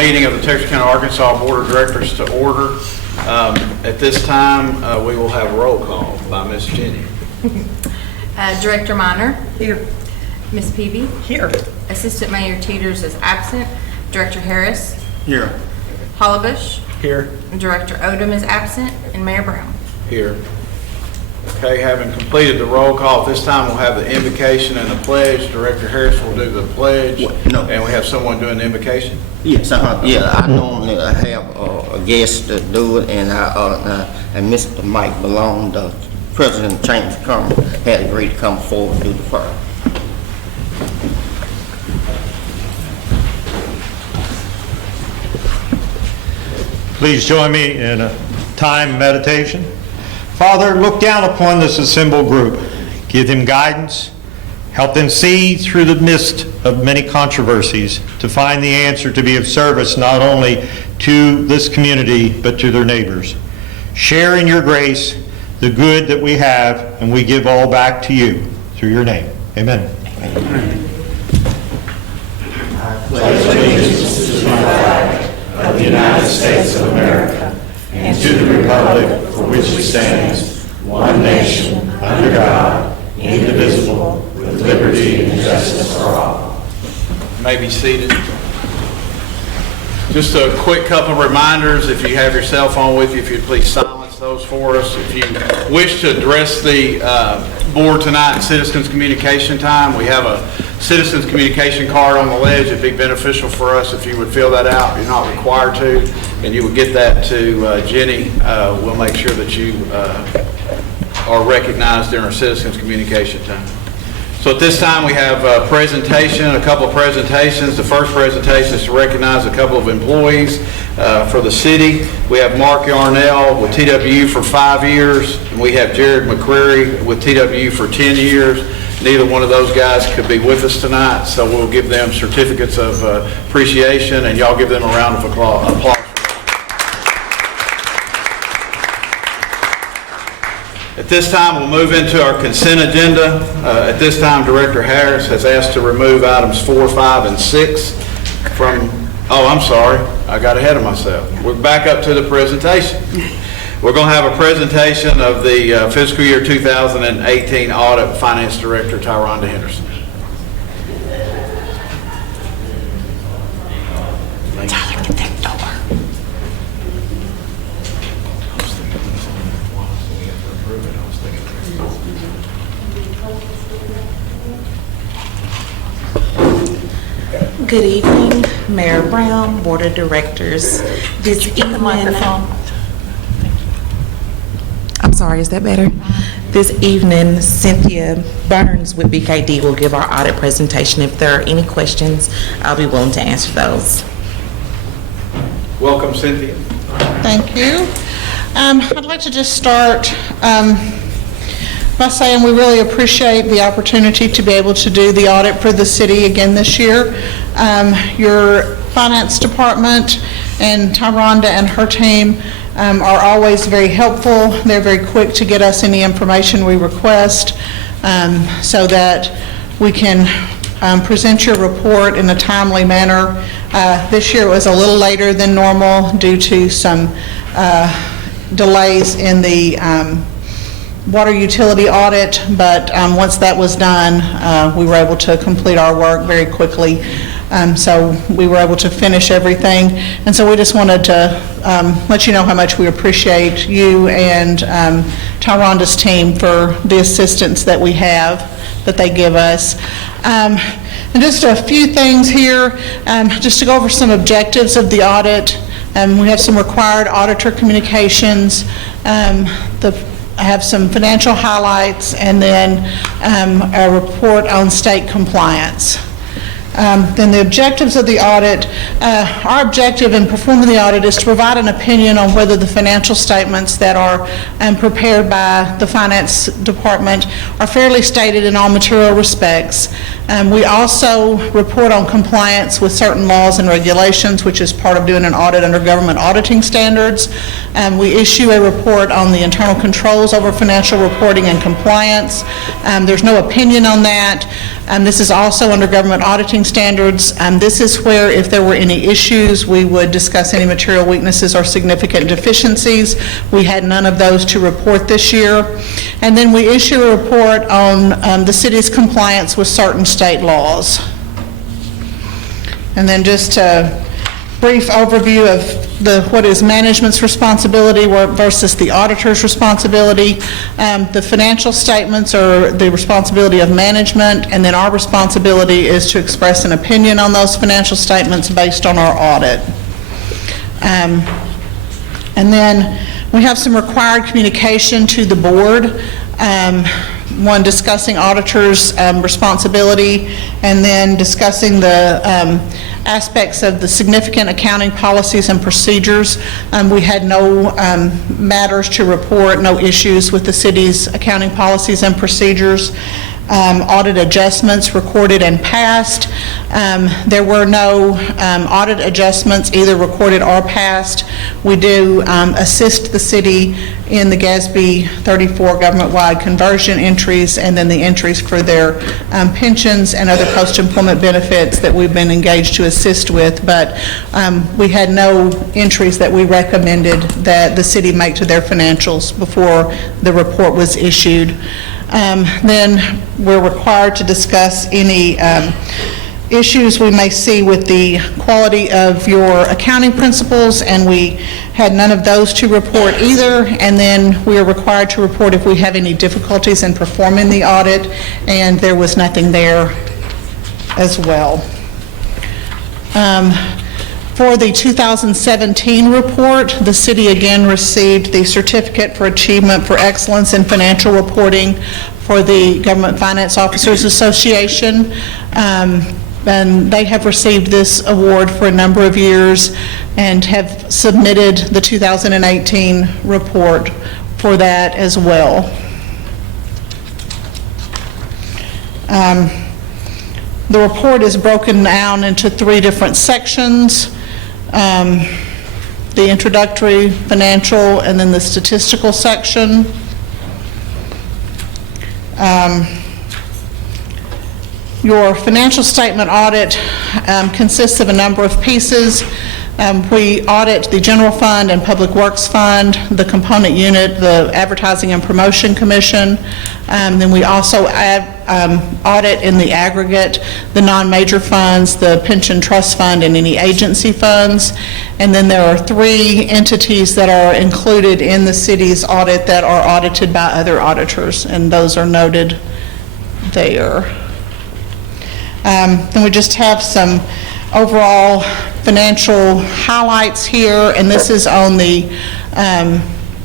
meeting of the Texarkana, Arkansas Board of Directors to order. At this time, we will have a roll call by Ms. Jenny. Director Minor. Here. Ms. Peavy. Here. Assistant Mayor Teeters is absent. Director Harris. Here. Hollabush. Here. Director Odom is absent. And Mayor Brown. Here. Okay, having completed the roll call, at this time we'll have the invocation and the pledge. Director Harris will do the pledge. No. And we have someone doing the invocation. Yes, yeah, I normally have a guest to do it, and Mr. Mike Malone, the President of Chamber of Commerce, had agreed to come forward and do the prayer. Please join me in a time meditation. Father, look down upon this assembled group. Give them guidance. Help them see through the mist of many controversies to find the answer to be of service not only to this community, but to their neighbors. Share in your grace the good that we have, and we give all back to you through your name. Amen. Amen. I pledge allegiance to the flag of the United States of America and to the republic for which it stands, one nation, under God, indivisible, with liberty and justice for all. You may be seated. Just a quick couple of reminders. If you have your cell phone with you, if you'd please silence those for us. If you wish to address the board tonight in citizens communication time, we have a citizens communication card on the ledge. It'd be beneficial for us if you would fill that out. You're not required to, and you would get that to Jenny. We'll make sure that you are recognized during our citizens communication time. So at this time we have a presentation, a couple of presentations. The first presentation is to recognize a couple of employees for the city. We have Mark Yarnell with TWU for 5 years, and we have Jared McCreary with TWU for 10 years. Neither one of those guys could be with us tonight, so we'll give them certificates of appreciation, and y'all give them a round of applause. At this time, we'll move into our consent agenda. At this time, Director Harris has asked to remove items 4, 5, and 6 from, oh, I'm sorry, I got ahead of myself. We're back up to the presentation. We're going to have a presentation of the fiscal year 2018 audit. Finance Director Tyronda Henderson. Tyler, get that door. Good evening, Mayor Brown, Board of Directors. This evening, I'm sorry, is that better? This evening, Cynthia Burns with BKD will give our audit presentation. If there are any questions, I'll be willing to answer those. Welcome, Cynthia. Thank you. I'd like to just start by saying we really appreciate the opportunity to be able to do the audit for the city again this year. Your finance department and Tyronda and her team are always very helpful. They're very quick to get us any information we request so that we can present your report in a timely manner. This year it was a little later than normal due to some delays in the water utility audit, but once that was done, we were able to complete our work very quickly. So we were able to finish everything. And so we just wanted to let you know how much we appreciate you and Tyronda's team for the assistance that we have, that they give us. And just a few things here, just to go over some objectives of the audit. We have some required auditor communications. I have some financial highlights, and then a report on state compliance. Then the objectives of the audit, our objective in performing the audit is to provide an opinion on whether the financial statements that are prepared by the finance department are fairly stated in all material respects, We also report on compliance with certain laws and regulations, which is part of doing an audit under government auditing standards. We issue a report on the internal controls over financial reporting and compliance. There's no opinion on that. This is also under government auditing standards. This is where, if there were any issues, we would discuss any material weaknesses or significant deficiencies. We had none of those to report this year. And then we issue a report on the city's compliance with certain state laws. And then just a brief overview of what is management's responsibility versus the auditor's responsibility. The financial statements are the responsibility of management, and then our responsibility is to express an opinion on those financial statements based on our audit. And then we have some required communication to the board. One, discussing auditor's responsibility, and then discussing the aspects of the significant accounting policies and procedures. We had no matters to report, no issues with the city's accounting policies and procedures. Audit adjustments recorded and passed. There were no audit adjustments either recorded or passed. We do assist the city in the GASB 34 government-wide conversion entries, and then the entries for their pensions and other post-employment benefits that we've been engaged to assist with, but we had no entries that we recommended that the city make to their financials before the report was issued. Then we're required to discuss any issues we may see with the quality of your accounting principles, and we had none of those to report either. And then we are required to report if we have any difficulties in performing the audit, and there was nothing there as well. For the 2017 report, the city again received the Certificate for Achievement for Excellence in Financial Reporting for the Government Finance Officers Association. And they have received this award for a number of years and have submitted the 2018 report for that as well. The report is broken down into 3 different sections. The introductory, financial, and then the statistical section. Your financial statement audit consists of a number of pieces. We audit the General Fund and Public Works Fund, the component unit, the Advertising and Promotion Commission. Then we also audit in the aggregate the non-major funds, the pension trust fund, and any agency funds. And then there are 3 entities that are included in the city's audit that are audited by other auditors, and those are noted there. Then we just have some overall financial highlights here, and this is on the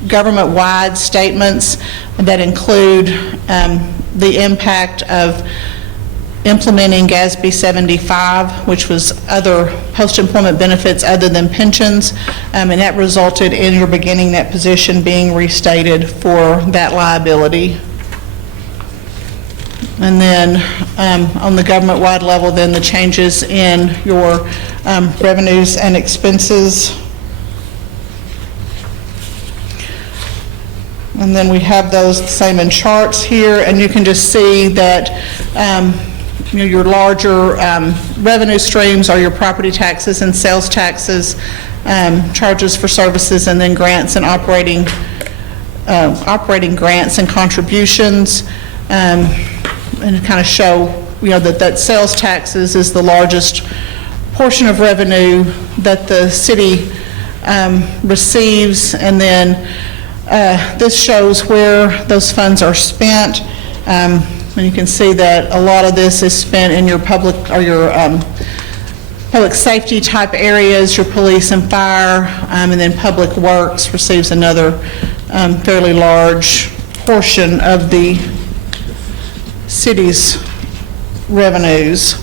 government-wide statements that include the impact of implementing GASB 75, which was other post-employment benefits other than pensions, and that resulted in your beginning net position being restated for that liability. And then on the government-wide level, then the changes in your revenues and expenses. And then we have those the same in charts here, and you can just see that your larger revenue streams are your property taxes and sales taxes, charges for services, and then grants and operating grants and contributions. And kind of show, that sales taxes is the largest portion of revenue that the city receives, and then this shows where those funds are spent. And you can see that a lot of this is spent in your public or your public safety type areas, your police and fire, and then Public Works receives another fairly large portion of the city's revenues.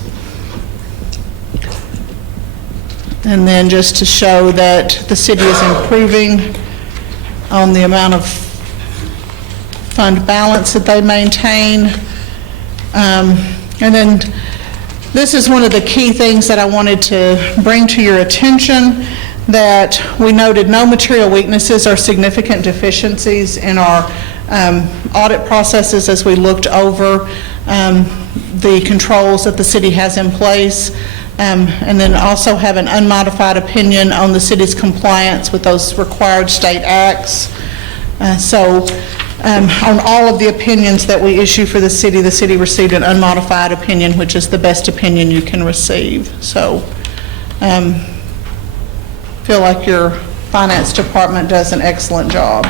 And then just to show that the city is improving on the amount of fund balance that they maintain. And then This is one of the key things that I wanted to bring to your attention, that we noted no material weaknesses or significant deficiencies in our audit processes as we looked over the controls that the city has in place, and then also have an unmodified opinion on the city's compliance with those required state acts. On all of the opinions that we issue for the city received an unmodified opinion, which is the best opinion you can receive. So, feel like your finance department does an excellent job.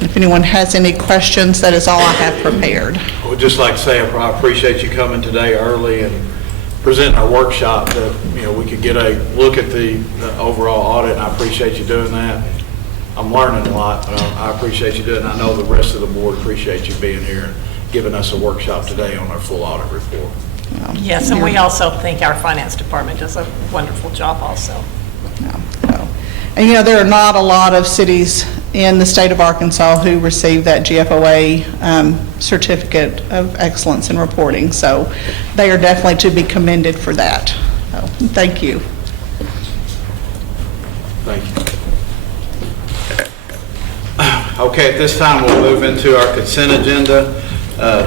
If anyone has any questions, that is all I have prepared. I would just like to say I appreciate you coming today early and presenting our workshop that, we could get a look at the overall audit, and I appreciate you doing that. I'm learning a lot, but I appreciate you doing it. I know the rest of the board appreciates you being here and giving us a workshop today on our full audit report. Yes, and we also think our finance department does a wonderful job also. And there are not a lot of cities in the state of Arkansas who receive that GFOA certificate of excellence in reporting, so they are definitely to be commended for that. So, thank you. Thank you. Okay, at this time, we'll move into our consent agenda.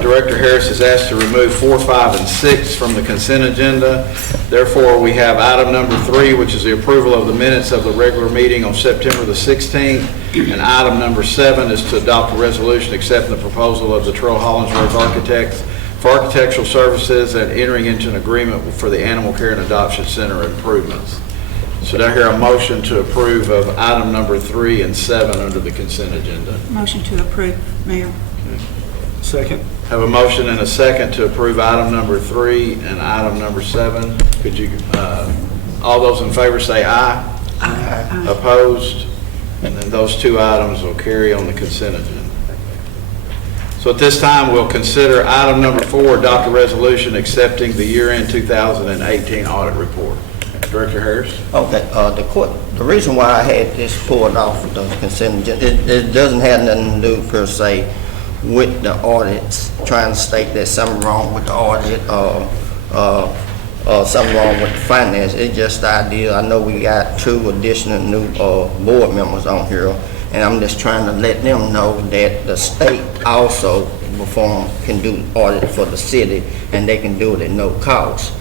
Director Harris is asked to remove 4, 5, and 6 from the consent agenda. Therefore, we have item number 3, which is the approval of the minutes of the regular meeting on September the 16th. And item number 7 is to adopt a resolution accepting the proposal of the Terrell Hollingsworth Architects for architectural services and entering into an agreement for the Animal Care and Adoption Center improvements. So do I hear a motion to approve of item number 3 and 7 under the consent agenda? Motion to approve, Mayor. Second. Have a motion and a second to approve item number 3 and item number 7. Could you, all those in favor say aye. Aye. Opposed? And then those 2 items will carry on the consent agenda. So at this time, we'll consider item number 4, adopt a resolution accepting the year-end 2018 audit report. Director Harris? Okay, the reason why I had this pulled off of the consent agenda, it doesn't have nothing to do per se with the audits, trying to state there's something wrong with the audit, something wrong with the finance. It's just the idea. I know we got 2 additional new board members on here, and I'm just trying to let them know that the state also can do audit for the city, and they can do it at no cost.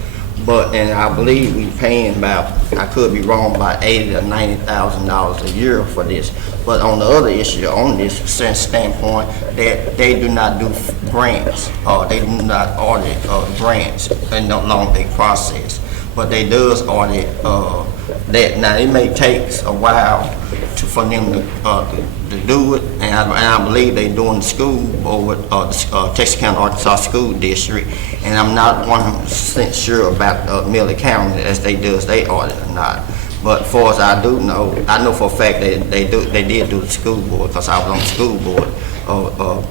And I believe we paying about, I could be wrong, about $80,000 to $90,000 a year for this. But on the other issue, on this standpoint, that they do not do grants, they do not audit grants, and no longer they process. But they does audit that. Now it may take a while for them to do it, and I believe they're doing the school board, Texas County Arkansas School District, and I'm not 100% sure about Miller County as they audit or not. But as far as I do know, I know for a fact that they did do the school board, because I was on the school board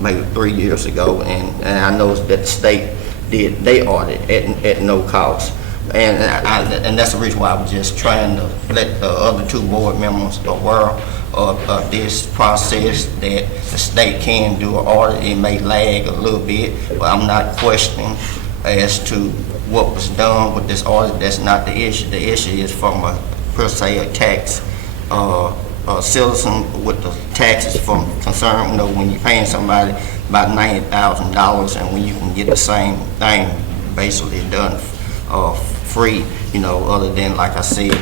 maybe 3 years ago, and I know that the state they audit at no cost. And that's the reason why I was just trying to let the other 2 board members aware of this process, that the state can do an audit. It may lag a little bit, but I'm not questioning as to what was done with this audit. That's not the issue. The issue is from a tax citizen with the taxes from concern. When you're paying somebody about $90,000, and when you can get the same thing basically done free, other than, like I said,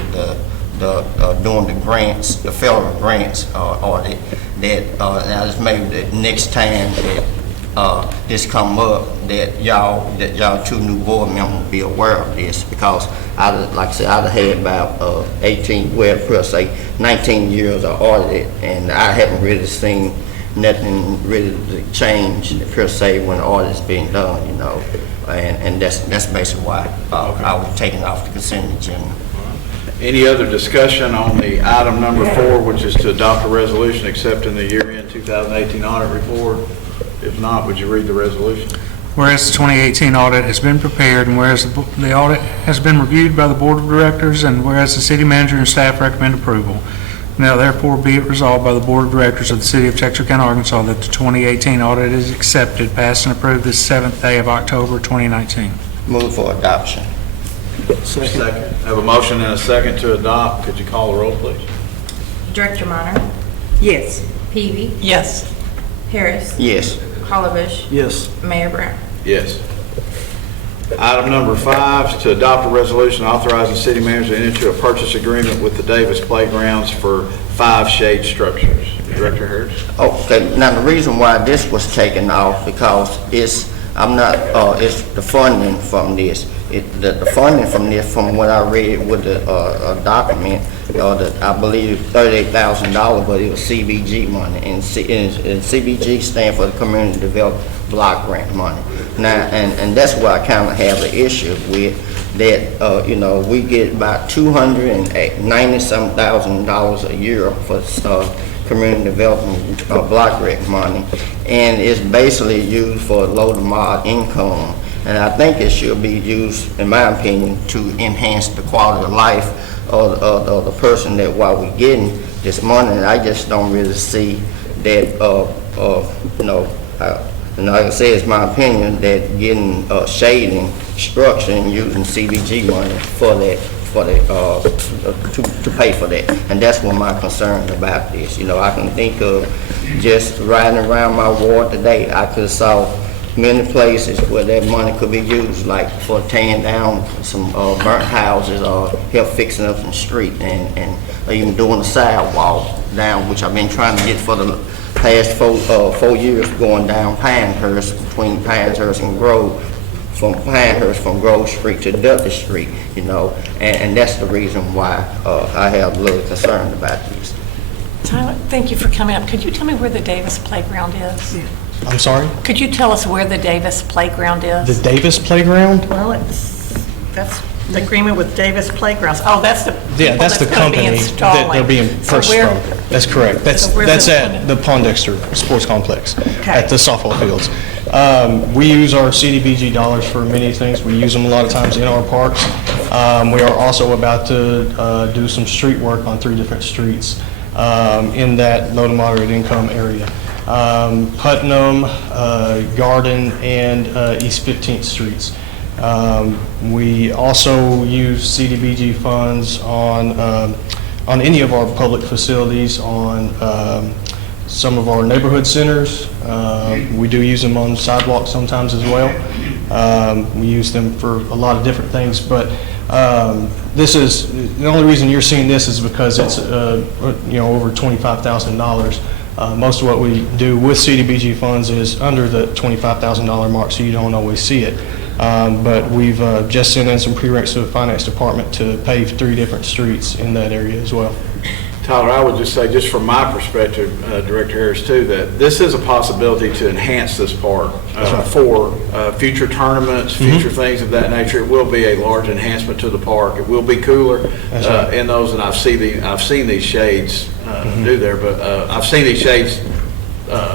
doing the grants, the federal grants audit, that now this maybe the next time that this come up, that y'all 2 new board members will be aware of this, because like I said, I've had about 19 years of audit, and I haven't really seen nothing really change per se when audit's being done, and that's basically why I was taking off the consent agenda. Any other discussion on the item number 4, which is to adopt a resolution accepting the year-end 2018 audit report? If not, would you read the resolution? Whereas the 2018 audit has been prepared, and whereas the audit has been reviewed by the Board of Directors, and whereas the City Manager and staff recommend approval, now therefore be it resolved by the Board of Directors of the City of Texarkana, Arkansas, that the 2018 audit is accepted, passed, and approved this 7th day of October 2019. Move for adoption. Second. I have a motion and a second to adopt. Could you call the roll, please? Director Minor? Yes. Peavy? Yes. Harris? Yes. Hollobush? Yes. Mayor Brown? Yes. Item number 5 is to adopt a resolution authorizing city manager to enter into a purchase agreement with the Davis Playgrounds for 5 shade structures. Director Harris? Okay, now the reason why this was taken off, because it's the funding from this. The funding from this, from what I read with the document, I believe $38,000, but it was CBG money, and CBG stand for the Community Development Block Grant money. Now, and that's what I kind of have an issue with, that, we get about $290,000 a year for Community Development Block Grant money, and it's basically used for low to moderate income. And I think it should be used, in my opinion, to enhance the quality of life of the person that while we're getting this money. And I just don't really see that, and like I said, it's my opinion that getting shading structure and using CBG money for that, to pay for that. And that's what my concern about this. I can think of just riding around my ward today, I could have saw many places where that money could be used, like for tearing down some burnt houses or help fixing up some street, and even doing a sidewalk down, which I've been trying to get for the past 4 years, going down Pinehurst, between Pinehurst and Grove, from Pinehurst, from Grove Street to Dudley Street, and that's the reason why I have a little concern about this. Tyler, thank you for coming up. Could you tell me where the Davis Playground is? I'm sorry? Could you tell us where the Davis Playground is? The Davis Playground? Well, that's the agreement with Davis Playgrounds. Oh, that's the Yeah, that's the gonna be company that installing. they're being So purchased where- from. That's correct. That's where's that's the at funding? the Pondexter Sports Complex, Okay. at the softball fields. We use our CDBG dollars for many things. We use them a lot of times in our parks. We are also about to do some street work on 3 different streets in that low to moderate income area. Putnam, Garden, and East 15th Streets. We also use CDBG funds on any of our public facilities, on some of our neighborhood centers. We do use them on sidewalks sometimes as well. We use them for a lot of different things, but this is, the only reason you're seeing this is because it's, over $25,000. Most of what we do with CDBG funds is under the $25,000 mark, so you don't always see it. But we've just sent in some pre-reqs to the finance department to pave 3 different streets in that area as well. Tyler, I would just say, just from my perspective, Director Harris, too, that this is a possibility to enhance this park for future tournaments, future things of that nature. It will be a large enhancement to the park. It will be cooler in those, and I've seen these shades do there, but I've seen these shades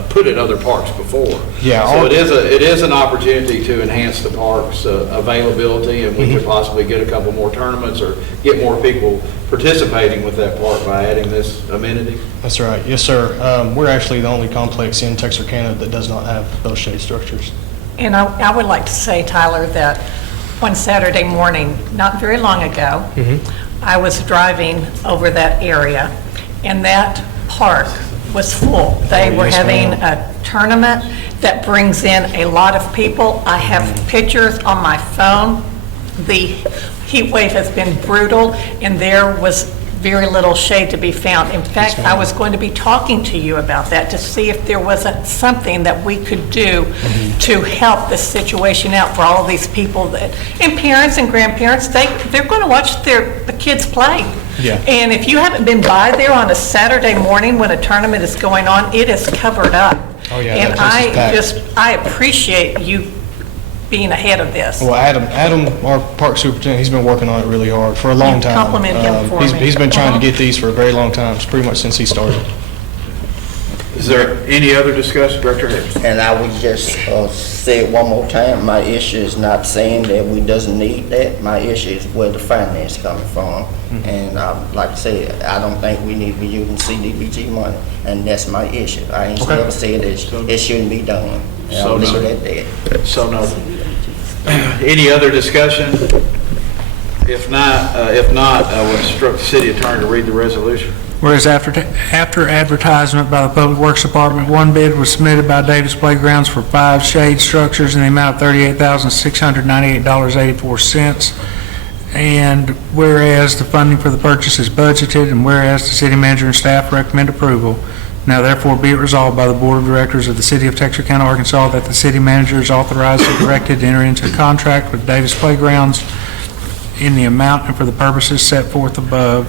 put at other parks before. Yeah, so it is an opportunity to enhance the park's availability, and we could possibly get a couple more tournaments or get more people participating with that park by adding this amenity. That's right. Yes, sir. We're actually the only complex in Texarkana that does not have those shade structures. And I would like to say, Tyler, that one Saturday morning, not very long ago, I was driving over that area, and that park was full. They were yes, having a tournament that brings in a lot of people. I have pictures on my phone. The heat wave has been brutal, and there was very little shade to be found. In fact, I was going to be talking to you about that to see if there wasn't something that we could do to help this situation out for all of these people that, and parents and grandparents, they're going to watch the kids play. Yeah. And if you haven't been by there on a Saturday morning when a tournament is going on, it is covered up. Oh, yeah, And that place is packed. I appreciate you being ahead of this. Well, Adam, our park superintendent, he's been working on it really hard for a long time. Compliment him for me. He's been trying to get these for a very long time, pretty much since he started. Is there any other discussion, Director Harris? And I would just say it one more time, my issue is not saying that we doesn't need that. My issue is where the finance coming from. And like I said, I don't think we need to be using CDBG money, and that's my issue. I ain't never said it shouldn't be done. And I'll leave it at that. So noted. Any other discussion? If not, I will instruct the city attorney to read the resolution. Whereas after advertisement by the Public Works Department, one bid was submitted by Davis Playgrounds for 5 shade structures in the amount of $38,698.84. And whereas the funding for the purchase is budgeted, and whereas the city manager and staff recommend approval, now therefore be it resolved by the Board of Directors of the City of Texas County, Arkansas, that the city manager is authorized and directed to enter into a contract with Davis Playgrounds in the amount and for the purposes set forth above,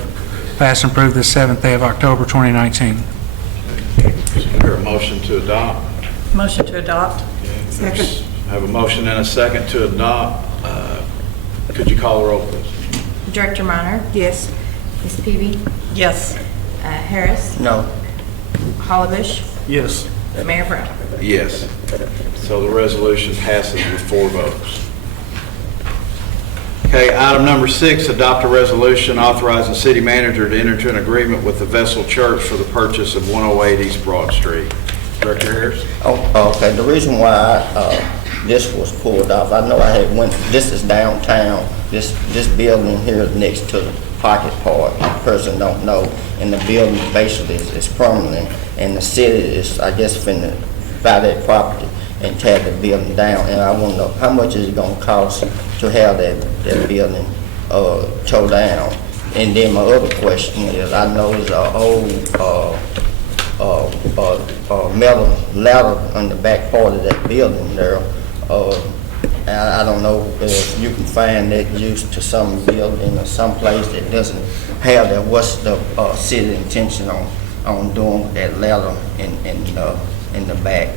passed and approved this 7th day of October 2019. Is there a motion to adopt? Motion to adopt. Second. I have a motion and a second to adopt. Could you call the roll, please? Director Minor? Yes. Ms. Peavy? Yes. Harris? No. Hollibush? Yes. Mayor Brown? Yes. So the resolution passes with 4 votes. Okay, item number 6, adopt a resolution authorizing city manager to enter into an agreement with the Vessel Church for the purchase of 108 East Broad Street. Director Harris? Oh, okay, the reason why this was pulled off, I know I had went, this is downtown, this building here is next to the Pocket Park, the person don't know, and the building basically is permanent, and the city is, I guess, finna buy that property and tear the building down, and I want to know, how much is it gonna cost to have that building tore down? And then my other question is, I know it's an old metal ladder on the back part of that building there. And I don't know if you can find that used to some building or someplace that doesn't have that. What's the city intention on doing with that ladder in the back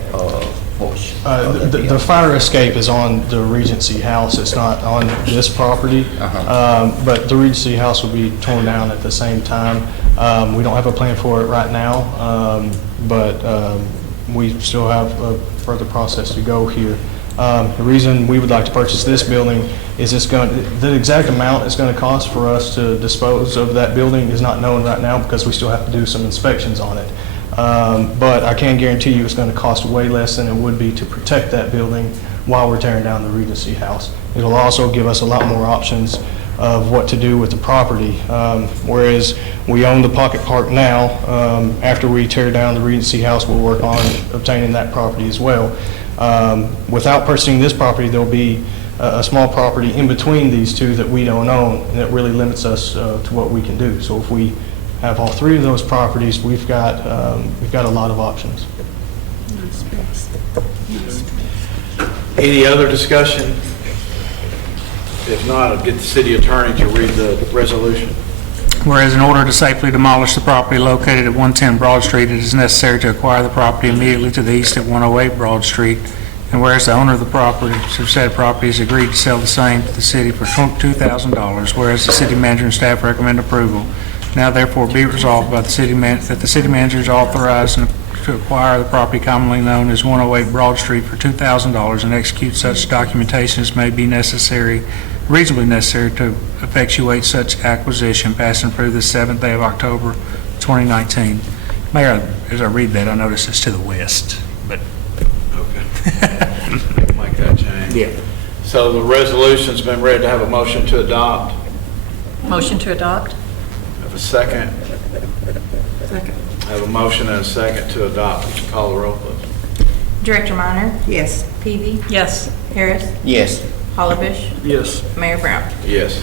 portion? The fire escape is on the Regency House. It's not on this property. But the Regency House will be torn down at the same time. We don't have a plan for it right now, but we still have a further process to go here. The reason we would like to purchase this building is the exact amount it's going to cost for us to dispose of that building is not known right now because we still have to do some inspections on it. But I can guarantee you it's going to cost way less than it would be to protect that building while we're tearing down the Regency House. It'll also give us a lot more options of what to do with the property. Whereas we own the Pocket Park now, after we tear down the Regency House, we'll work on obtaining that property as well. Without purchasing this property, there'll be a small property in between these two that we don't own, and it really limits us to what we can do. So if we have all 3 of those properties, we've got a lot of options. Nice space. Nice space. Any other discussion? If not, I'll get the city attorney to read the resolution. Whereas in order to safely demolish the property located at 110 Broad Street, it is necessary to acquire the property immediately to the east at 108 Broad Street. And whereas the owner of the property, said property, has agreed to sell the same to the city for $2,000, whereas the city manager and staff recommend approval. Now therefore be it resolved by the city that the city manager is authorized to acquire the property commonly known as 108 Broad Street for $2,000 and execute such documentation as may be reasonably necessary to effectuate such acquisition, passed and approved the 7th day of October 2019. Mayor, as I read that, I notice it's to the west, but. Okay. Make that change. Yeah. So the resolution's been read to have a motion to adopt. Motion to adopt. Have a second. Second. Have a motion and a second to adopt. Would you call the roll, please? Director Minor? Yes. Peavy? Yes. Harris? Yes. Hollibush? Yes. Mayor Brown? Yes.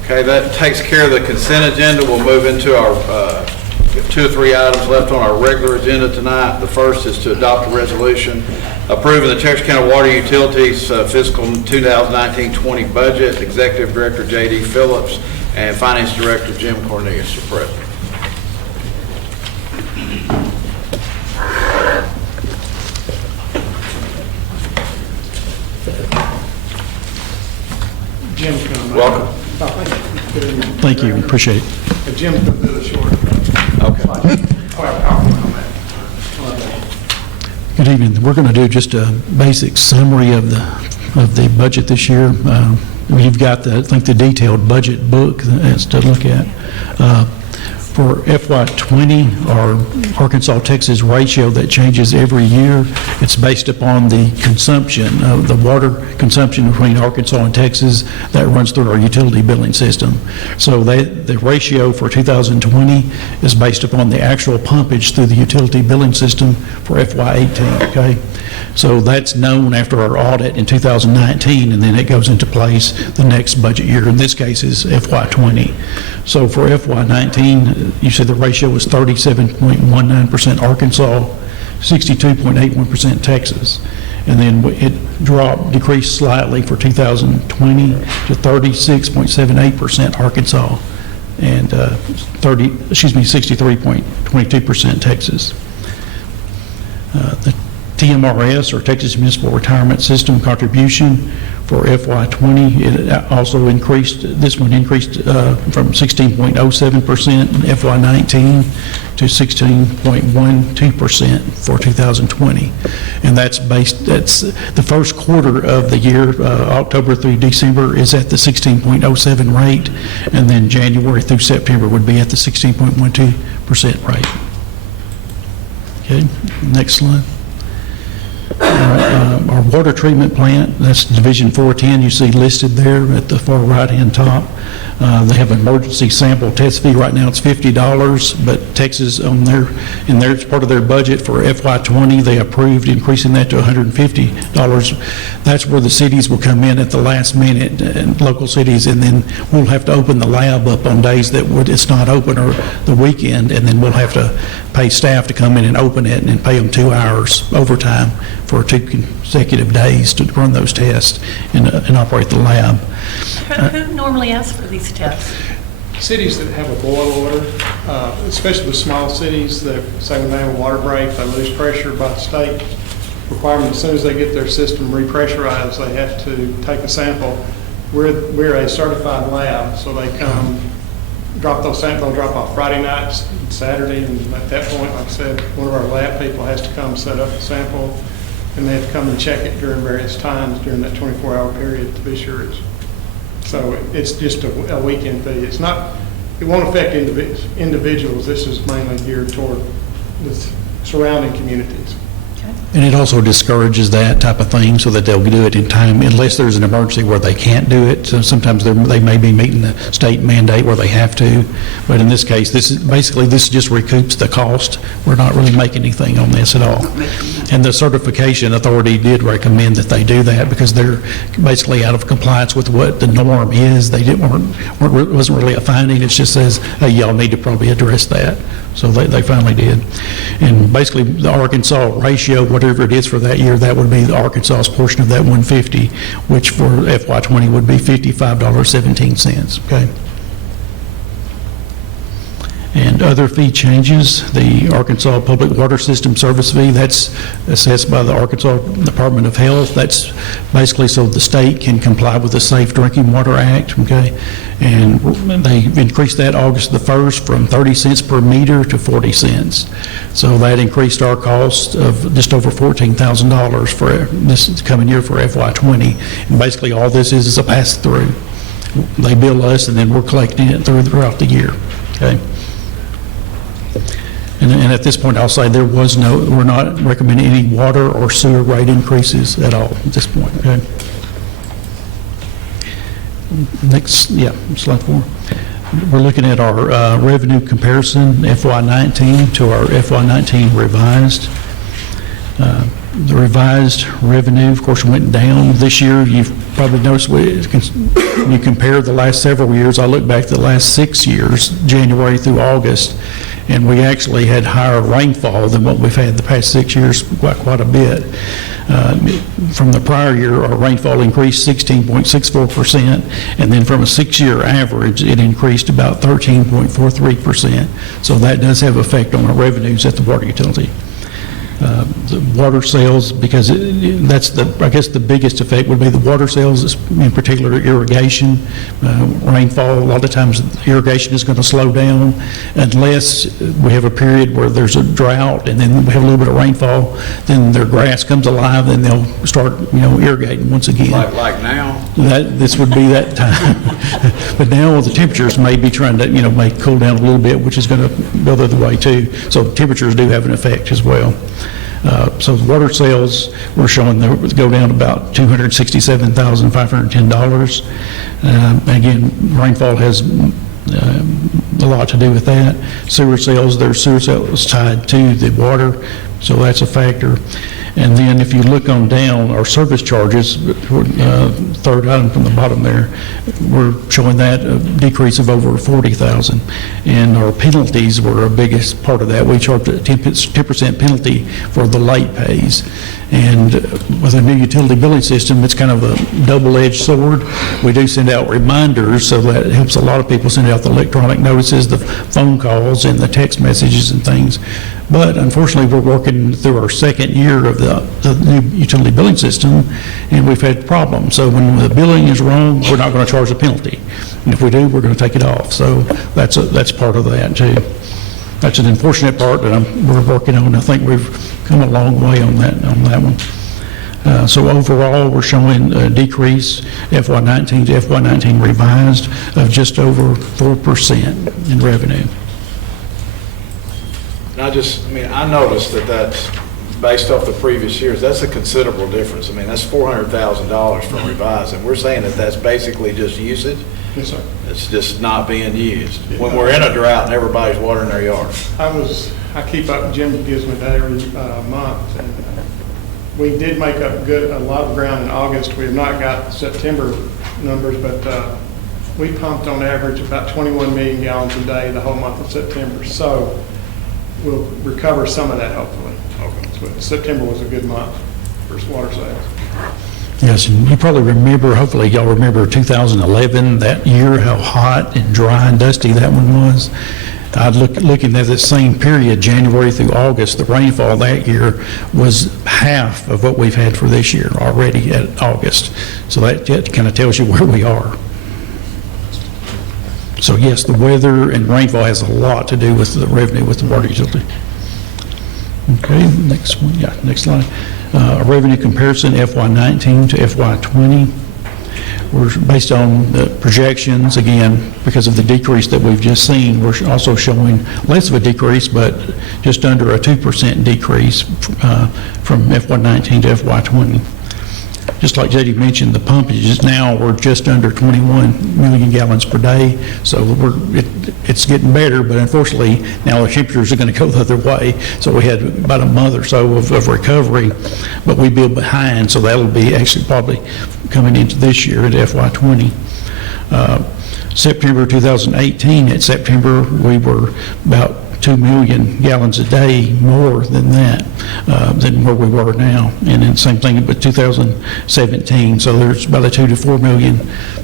Okay, that takes care of the consent agenda. We'll move into our, we have 2 or 3 items left on our regular agenda tonight. The first is to adopt a resolution approving the Texas County Water Utilities fiscal 2019-20 budget. Executive Director J.D. Phillips and Finance Director Jim Cornelius are present. Jim's going to Welcome. Thank you, appreciate it. Jim's going to do a short PowerPoint on that. Good evening. We're going to do just a basic summary of the budget this year. You've got I think the detailed budget book that's to look at. For FY '20, our Arkansas-Texas ratio that changes every year, it's based upon the consumption, the water consumption between Arkansas and Texas that runs through our utility billing system. So the ratio for 2020 is based upon the actual pumpage through the utility billing system for FY '18, okay? So that's known after our audit in 2019, and then it goes into place the next budget year. In this case is FY '20. So for FY '19, you said the ratio was 37.19% Arkansas, 62.81% Texas. And then it decreased slightly for 2020 to 36.78% Arkansas and 63.22% Texas. The TMRS, or Texas Municipal Retirement System contribution for FY '20, it also increased, this one increased from 16.07% in FY '19 to 16.12% for 2020. And that's the first quarter of the year, October through December, is at the 16.07 rate, and then January through September would be at the 16.12% rate. Okay, next slide. Our water treatment plant, that's Division 410, you see listed there at the far right-hand top. They have an emergency sample test fee. Right now it's $50, but Texas in their part of their budget for FY '20, they approved increasing that to $150. That's where the cities will come in at the last minute, and local cities, and then we'll have to open the lab up on days that it's not open, or the weekend, and then we'll have to pay staff to come in and open it and pay them 2 hours overtime for 2 consecutive days to run those tests and operate the lab. Who normally asks for these tests? Cities that have a boil order, especially with small cities, that say when they have a water break, they lose pressure by the state requirement. As soon as they get their system repressurized, they have to take a sample. We're a certified lab, so they come drop those samples. They'll drop off Friday nights and Saturday, and at that point, like I said, one of our lab people has to come set up the sample, and they have to come and check it during various times during that 24-hour period to be sure so it's just a weekend fee. It won't affect individuals. This is mainly geared toward the surrounding communities. And it also discourages that type of thing so that they'll do it in time, unless there's an emergency where they can't do it. So sometimes they may be meeting the state mandate where they have to. But in this case, this just recoups the cost. We're not really making anything on this at all. And the certification authority did recommend that they do that because they're basically out of compliance with what the norm is. It wasn't really a finding. It just says, hey, y'all need to probably address that. So they finally did. And basically the Arkansas ratio, whatever it is for that year, that would be the Arkansas's portion of that 150, which for FY '20 would be $55.17, okay? And other fee changes, the Arkansas Public Water System Service fee, that's assessed by the Arkansas Department of Health. That's basically so the state can comply with the Safe Drinking Water Act, okay? And they increased that August the 1st from 30 cents per meter to 40 cents. So that increased our cost of just over $14,000 for this coming year for FY '20. And basically all this is a pass-through. They bill us and then we're collecting it throughout the year, okay? And at this point, I'll say we're not recommending any water or sewer rate increases at all at this point, okay? Next, slide 4. We're looking at our revenue comparison, FY '19 to our FY '19 revised. The revised revenue, of course, went down this year. You've probably noticed when you compare the last several years, I look back to the last 6 years, January through August, and we actually had higher rainfall than what we've had the past 6 years, quite a bit. From the prior year, our rainfall increased 16.64%, and then from a 6-year average, it increased about 13.43%. So that does have effect on our revenues at the water utility. The water sales, because that's I guess the biggest effect would be the water sales, in particular irrigation. Rainfall, a lot of times irrigation is going to slow down unless we have a period where there's a drought and then we have a little bit of rainfall, then their grass comes alive, then they'll start, irrigating once again. Like now? This would be that time. But now the temperatures may be trying to, may cool down a little bit, which is going to go the other way too. So temperatures do have an effect as well. So the water sales, we're showing they go down about $267,510. Again, rainfall has a lot to do with that. Sewer sales, there's sewer sales tied to the water, so that's a factor. And then if you look on down, our service charges, third item from the bottom there, we're showing that a decrease of over 40,000. And our penalties were our biggest part of that. We charged a 10% penalty for the late pays. And with a new utility billing system, it's kind of a double-edged sword. We do send out reminders, so that it helps a lot of people send out the electronic notices, the phone calls, and the text messages and things. But unfortunately, we're working through our second year of the new utility billing system, and we've had problems. So when the billing is wrong, we're not going to charge a penalty. And if we do, we're going to take it off. So that's part of that too. That's an unfortunate part that we're working on. I think we've come a long way on that one. So overall, we're showing a decrease FY19 to FY19 revised of just over 4% in revenue. I noticed that's based off the previous years, that's a considerable difference. That's $400,000 from revised, and we're saying that that's basically just usage. Yes, sir. It's just not being used. When we're in a drought and everybody's watering their yard. I keep up, Jim gives me that every month, and we did make up a lot of ground in August. We have not got September numbers, but we pumped on average about 21 million gallons a day the whole month of September. So we'll recover some of that, hopefully. Okay. So September was a good month for water sales. Yes, and you probably remember, hopefully y'all remember 2011, that year, how hot and dry and dusty that one was. Looking at the same period, January through August, the rainfall that year was half of what we've had for this year already at August. So that kind of tells you where we are. So yes, the weather and rainfall has a lot to do with the revenue with the water utility. Okay, next one. Yeah, next slide. A revenue comparison FY19 to FY20. We're based on the projections, again, because of the decrease that we've just seen. We're also showing less of a decrease, but just under a 2% decrease from FY19 to FY20. Just like JD mentioned, the pumpages now we're just under 21 million gallons per day. So it's getting better, but unfortunately now the temperatures are going to go the other way. So we had about a month or so of recovery, but we build behind, so that'll be actually probably coming into this year at FY20. September 2018, at September, we were about 2 million gallons a day more than that, than where we were now. And then same thing with 2017. So there's about a 2 to 4 million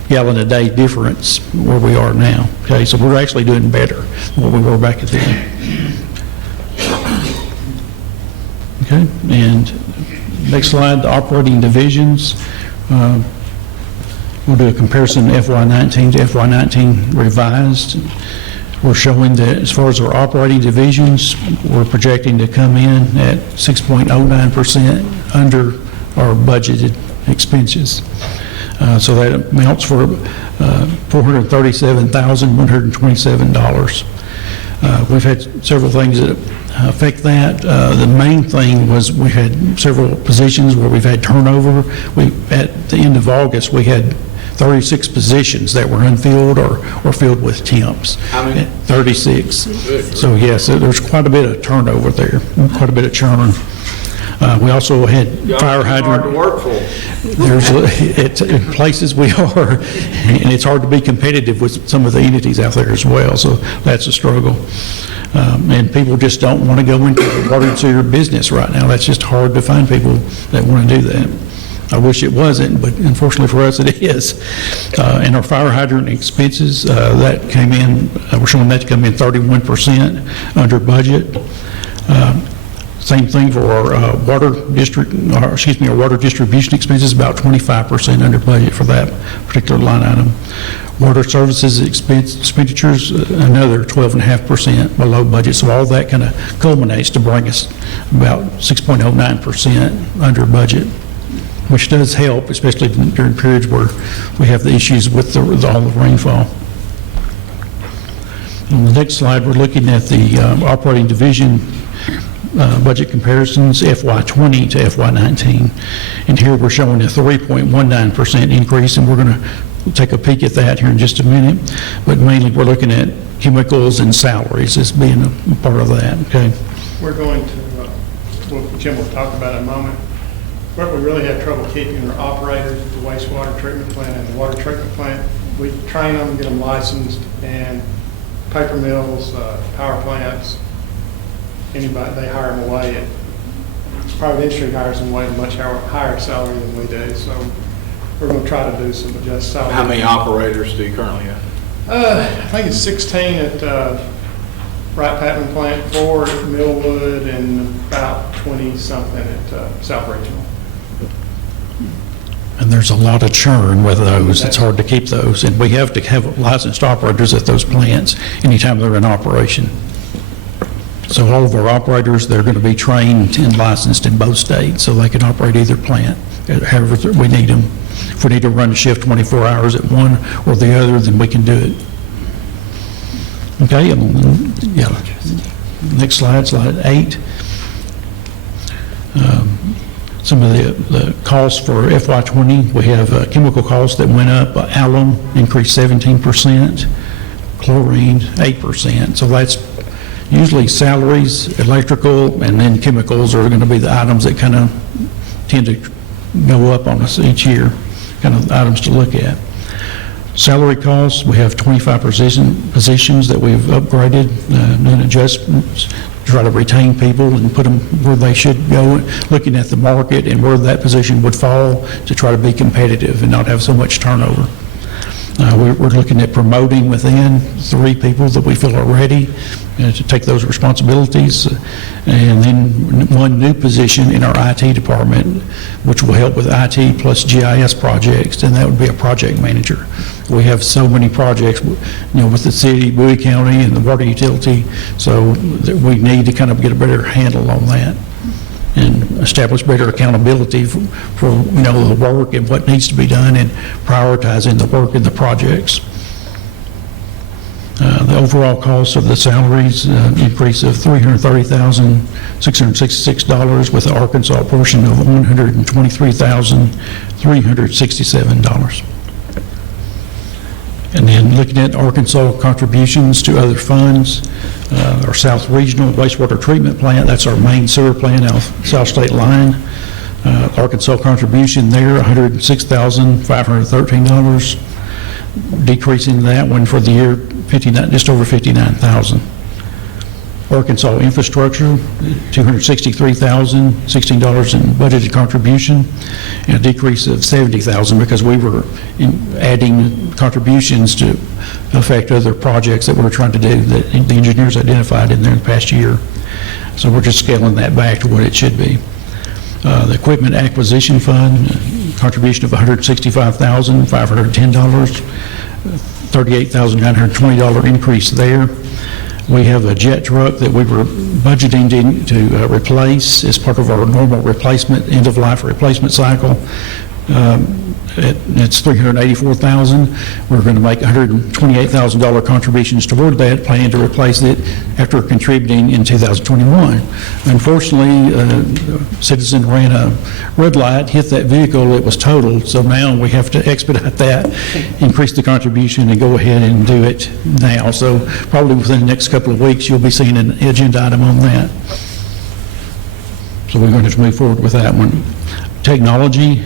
gallon a day difference where we are now. Okay, so we're actually doing better than what we were back at then. Okay, and next slide, the operating divisions. We'll do a comparison FY19 to FY19 revised. We're showing that as far as our operating divisions, we're projecting to come in at 6.09% under our budgeted expenses. So that amounts for $437,127. We've had several things that affect that. The main thing was we had several positions where we've had turnover. At the end of August, we had 36 positions that were unfilled or filled with temps. How many? 36. So yes, there's quite a bit of turnover there, quite a bit of churn. We also had fire hydrant. Hard to work for. It's in places we are, and it's hard to be competitive with some of the entities out there as well. So that's a struggle. And people just don't want to go into the water and sewer business right now. That's just hard to find people that want to do that. I wish it wasn't, but unfortunately for us, it is. And our fire hydrant expenses, that came in, we're showing that to come in 31% under budget. Same thing for our water distribution expenses, about 25% under budget for that particular line item. Water services expenditures, another 12.5% below budget. So all that kind of culminates to bring us about 6.09% under budget, which does help, especially during periods where we have the issues with all the rainfall. On the next slide, we're looking at the operating division budget comparisons, FY20 to FY19. And here we're showing a 3.19% increase, and we're going to take a peek at that here in just a minute. But mainly, we're looking at chemicals and salaries as being a part of that, okay? We're going to, what Jim will talk about in a moment, but we really have trouble keeping our operators at the wastewater treatment plant and the water treatment plant. We train them, get them licensed, and paper mills, power plants, anybody, they hire them away. Private industry hires them away at a much higher salary than we do, so we're going to try to do some adjust salary. How many operators do you currently have? I think it's 16 at Wright Patman Plant, 4 at Millwood, and about 20-something at South Regional. And there's a lot of churn with those. It's hard to keep those. And we have to have licensed operators at those plants anytime they're in operation. So all of our operators, they're going to be trained and licensed in both states so they can operate either plant, however we need them. If we need to run a shift 24 hours at one or the other, then we can do it. Okay, yeah. Next slide, slide 8. Some of the costs for FY20, we have chemical costs that went up. Alum increased 17%, chlorine 8%. So that's usually salaries, electrical, and then chemicals are going to be the items that kind of tend to go up on us each year, kind of items to look at. Salary costs, we have 25 positions that we've upgraded, doing adjustments, try to retain people and put them where they should go, looking at the market and where that position would fall to try to be competitive and not have so much turnover. We're looking at promoting within 3 people that we feel are ready to take those responsibilities, and then 1 new position in our IT department, which will help with IT plus GIS projects, and that would be a project manager. We have so many projects, with the city, Bowie County, and the water utility, so that we need to kind of get a better handle on that and establish better accountability for the work and what needs to be done and prioritizing the work and the projects. The overall cost of the salaries increase of $330,666 with the Arkansas portion of $123,367. And then looking at Arkansas contributions to other funds, our South Regional Wastewater Treatment Plant, that's our main sewer plant out South State Line. Arkansas contribution there, $106,513, decreasing that one for the year just over $59,000. Arkansas Infrastructure, $263,016 in budgeted contribution, and a decrease of $70,000 because we were adding contributions to affect other projects that we're trying to do that the engineers identified in there in the past year. So we're just scaling that back to what it should be. The Equipment Acquisition Fund, contribution of $165,510, $38,920 increase there. We have a jet truck that we were budgeting to replace as part of our normal replacement, end-of-life replacement cycle. It's $384,000. We're going to make $128,000 contributions toward that, planning to replace it after contributing in 2021. Unfortunately, a citizen ran a red light, hit that vehicle, it was totaled, so now we have to expedite that, increase the contribution, and go ahead and do it now. So probably within the next couple of weeks, you'll be seeing an agenda item on that. So we're going to have to move forward with that one. Technology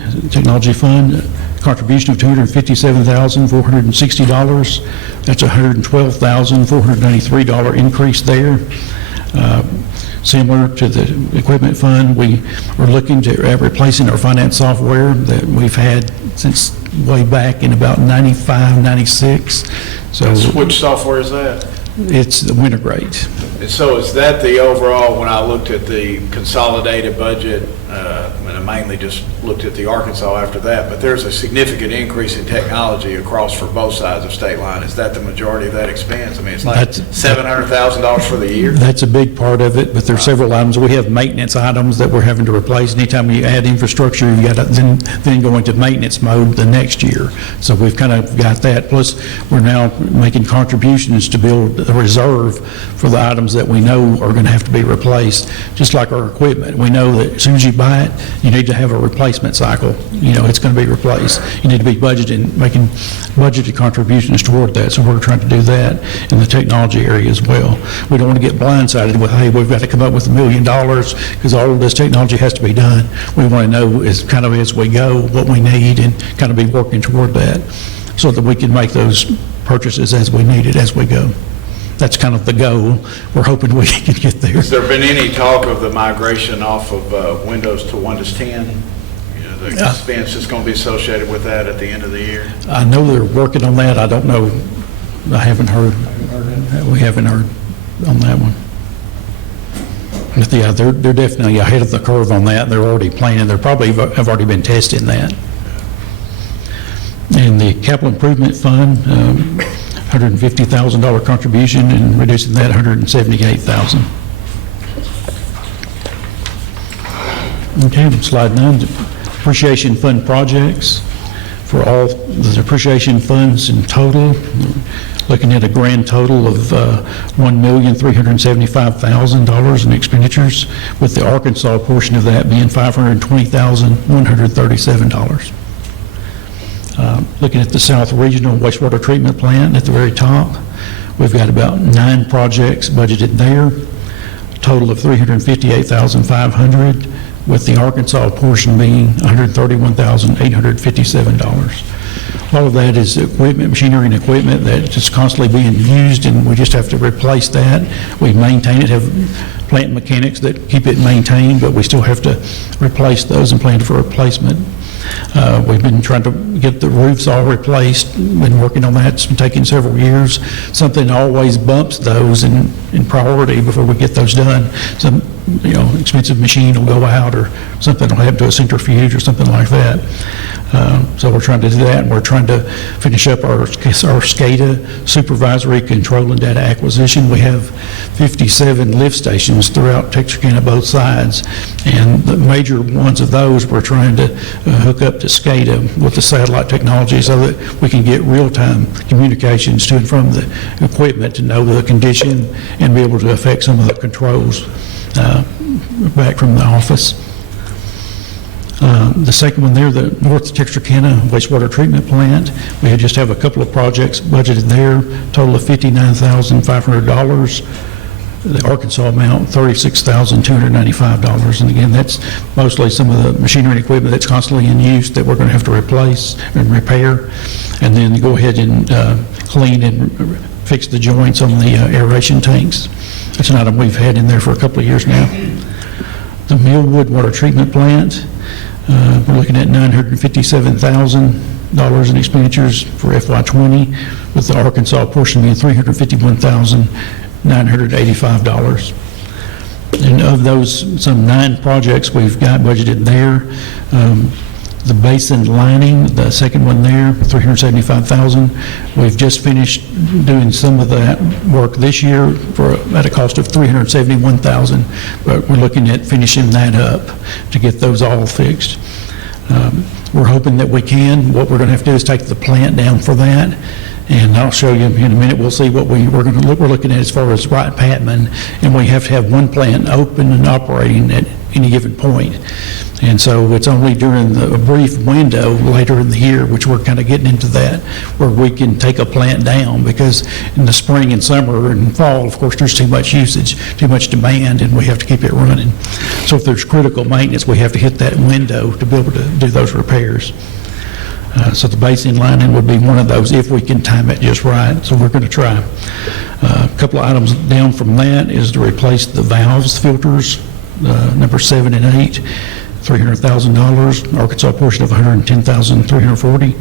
Fund, contribution of $257,460. That's $112,493 increase there. Similar to the Equipment Fund, we are looking to replacing our finance software that we've had since way back in about 95, 96. So Which software is that? it's the winter grades. And so is that the overall, when I looked at the consolidated budget, and I mainly just looked at the Arkansas after that, but there's a significant increase in technology across for both sides of state line. Is that the majority of that expense? I mean, it's like $700,000 for the year? That's a big part of it, but there's several items. We have maintenance items that we're having to replace. Anytime you add infrastructure, you got to then go into maintenance mode the next year. So we've kind of got that. Plus, we're now making contributions to build a reserve for the items that we know are going to have to be replaced, just like our equipment. We know that as soon as you buy it, you need to have a replacement cycle. You know, it's going to be replaced. You need to be making budgeted contributions toward that. So we're trying to do that in the technology area as well. We don't want to get blindsided with, hey, we've got to come up with $1 million because all of this technology has to be done. We want to know as we go what we need and kind of be working toward that so that we can make those purchases as we need it as we go. That's kind of the goal. We're hoping we can get there. Has there been any talk of the migration off of Windows to Windows 10? You know, the expense that's going to be associated with that at the end of the year? I know they're working on that. I don't know. I haven't heard. We haven't heard on that one. But yeah, they're definitely ahead of the curve on that. They're already planning. They're probably have already been testing that. And the capital improvement fund, $150,000 contribution, and reducing that $178,000. Okay, slide 9, depreciation fund projects. For all the depreciation funds in total, looking at a grand total of $1,375,000 in expenditures, with the Arkansas portion of that being $520,137. Looking at the South Regional Wastewater Treatment Plant at the very top, we've got about 9 projects budgeted there, a total of $358,500, with the Arkansas portion being $131,857. All of that is equipment, machinery and equipment that is constantly being used, and we just have to replace that. We maintain it, have plant mechanics that keep it maintained, but we still have to replace those and plan for replacement. We've been trying to get the roofs all replaced, been working on that. It's been taking several years. Something always bumps those in priority before we get those done. Some, expensive machine will go out, or something will happen to a centrifuge or something like that. So we're trying to do that, and we're trying to finish up our SCADA, supervisory control and data acquisition. We have 57 lift stations throughout Texarkana, both sides, and the major ones of those we're trying to hook up to SCADA with the satellite technology so that we can get real-time communications to and from the equipment to know the condition and be able to affect some of the controls back from the office. The second one there, the North Texarkana Wastewater Treatment Plant, we just have a couple of projects budgeted there, total of $59,500. The Arkansas amount, $36,295. And again, that's mostly some of the machinery and equipment that's constantly in use that we're going to have to replace and repair. And then go ahead and clean and fix the joints on the aeration tanks. That's an item we've had in there for a couple of years now. The Millwood Water Treatment Plant, we're looking at $957,000 in expenditures for FY20, with the Arkansas portion being $351,985. And of those, some 9 projects we've got budgeted there. The basin lining, the second one there, $375,000. We've just finished doing some of that work this year at a cost of $371,000, but we're looking at finishing that up to get those all fixed. We're hoping that we can. What we're going to have to do is take the plant down for that, and I'll show you in a minute. We'll see what we're looking at as far as Wright-Patman, and we have to have one plant open and operating at any given point. And so it's only during the brief window later in the year, which we're kind of getting into that, where we can take a plant down, because in the spring and summer and fall, of course, there's too much usage, too much demand, and we have to keep it running. So if there's critical maintenance, we have to hit that window to be able to do those repairs. So the basin lining would be one of those if we can time it just right. So we're going to try. A couple of items down from that is to replace the valves filters, number 7 and 8. $300,000, Arkansas portion of $110,340.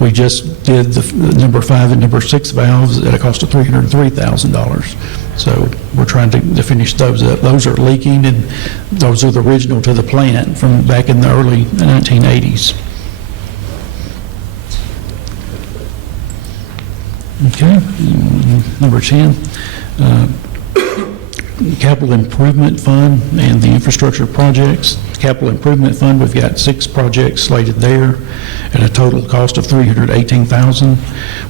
We just did the number 5 and number 6 valves at a cost of $303,000. So we're trying to finish those up. Those are leaking, and those are the original to the plant from back in the early 1980s. Okay, number 10. Capital Improvement Fund and the infrastructure projects. Capital Improvement Fund, we've got 6 projects slated there at a total cost of $318,000.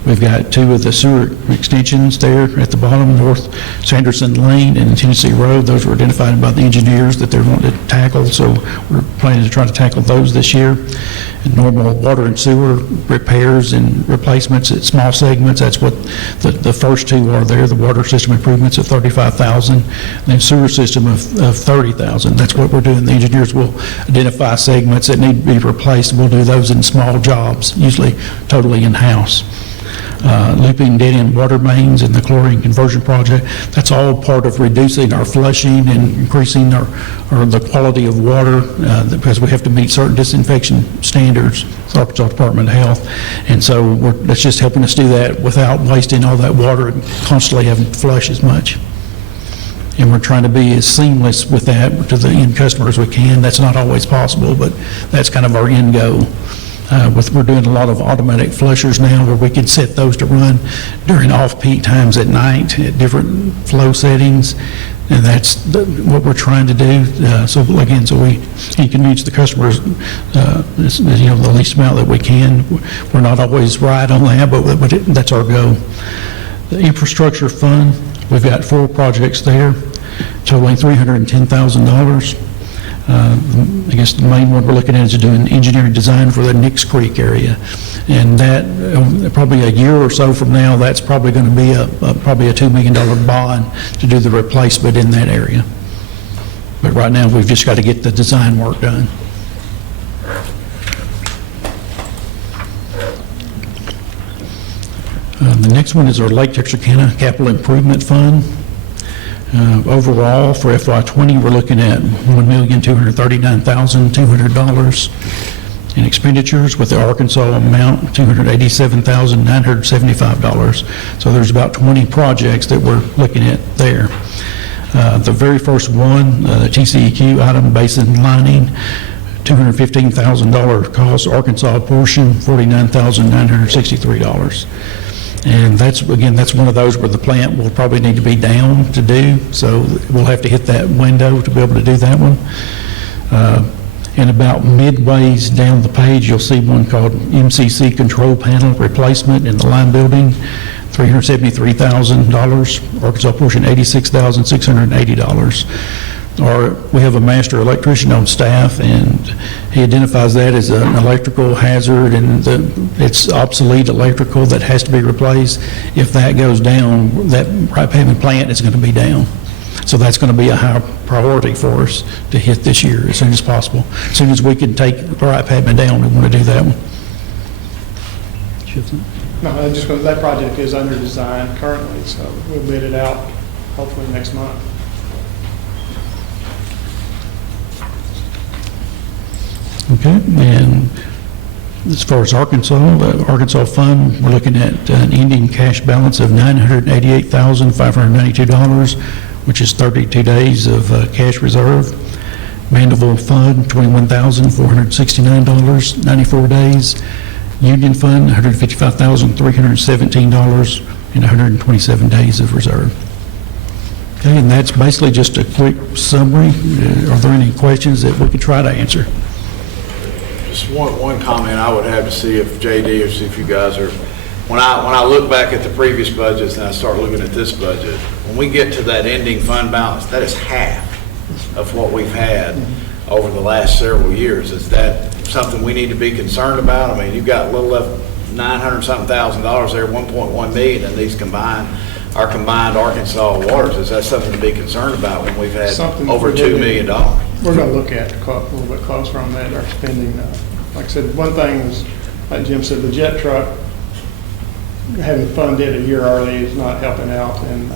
We've got 2 of the sewer extensions there at the bottom, North Sanderson Lane and Tennessee Road. Those were identified by the engineers that they're wanting to tackle, so we're planning to try to tackle those this year. And normal water and sewer repairs and replacements at small segments, that's what the first 2 are there. The water system improvements of $35,000, then sewer system of $30,000. That's what we're doing. The engineers will identify segments that need to be replaced, and we'll do those in small jobs, usually totally in-house. Looping dead-end water mains and the chlorine conversion project, that's all part of reducing our flushing and increasing the quality of water because we have to meet certain disinfection standards, the Arkansas Department of Health. And so that's just helping us do that without wasting all that water and constantly having to flush as much. And we're trying to be as seamless with that to the end customer as we can. That's not always possible, but that's kind of our end goal. We're doing a lot of automatic flushers now where we can set those to run during off-peak times at night at different flow settings, and that's what we're trying to do. So we inconvenience the customers, the least amount that we can. We're not always right on that, but that's our goal. The infrastructure fund, we've got 4 projects there, totaling $310,000. I guess the main one we're looking at is doing engineering design for the Nix Creek area. And that, probably a year or so from now, that's probably going to be probably a $2 million bond to do the replacement in that area. But right now, we've just got to get the design work done. The next one is our Lake Texarkana Capital Improvement Fund. Overall, for FY20, we're looking at $1,239,200 in expenditures, with the Arkansas amount $287,975. So there's about 20 projects that we're looking at there. The very first one, the TCEQ item, basin lining, $215,000 cost, Arkansas portion, $49,963. And that's one of those where the plant will probably need to be down to do, so we'll have to hit that window to be able to do that one. And about midways down the page, you'll see one called MCC control panel replacement in the line building, $373,000, Arkansas portion $86,680. Or we have a master electrician on staff, and he identifies that as an electrical hazard, and it's obsolete electrical that has to be replaced. If that goes down, that right pavement plant is going to be down. So that's going to be a high priority for us to hit this year as soon as possible. As soon as we can take the right pavement down, we want to do that one. No, that project is under design currently, so we'll bid it out hopefully next month. Okay, and as far as Arkansas, the Arkansas Fund, we're looking at an ending cash balance of $988,592, which is 32 days of cash reserve. Mandeville Fund, $21,469, 94 days. Union Fund, $155,317, and 127 days of reserve. Okay, and that's basically just a quick summary. Are there any questions that we could try to answer? Just one comment I would have to see if JD or see if you guys are, when I look back at the previous budgets and I start looking at this budget, when we get to that ending fund balance, that is half of what we've had over the last several years. Is that something we need to be concerned about? I mean, you've got a little less, $900-something thousand there, 1.1 million in these our combined Arkansas waters. Is that something to be concerned about when we've had over $2 million? We're going to look at a little bit closer on that, our spending. Like I said, one thing is, like Jim said, the jet truck, having funded a year early is not helping out, and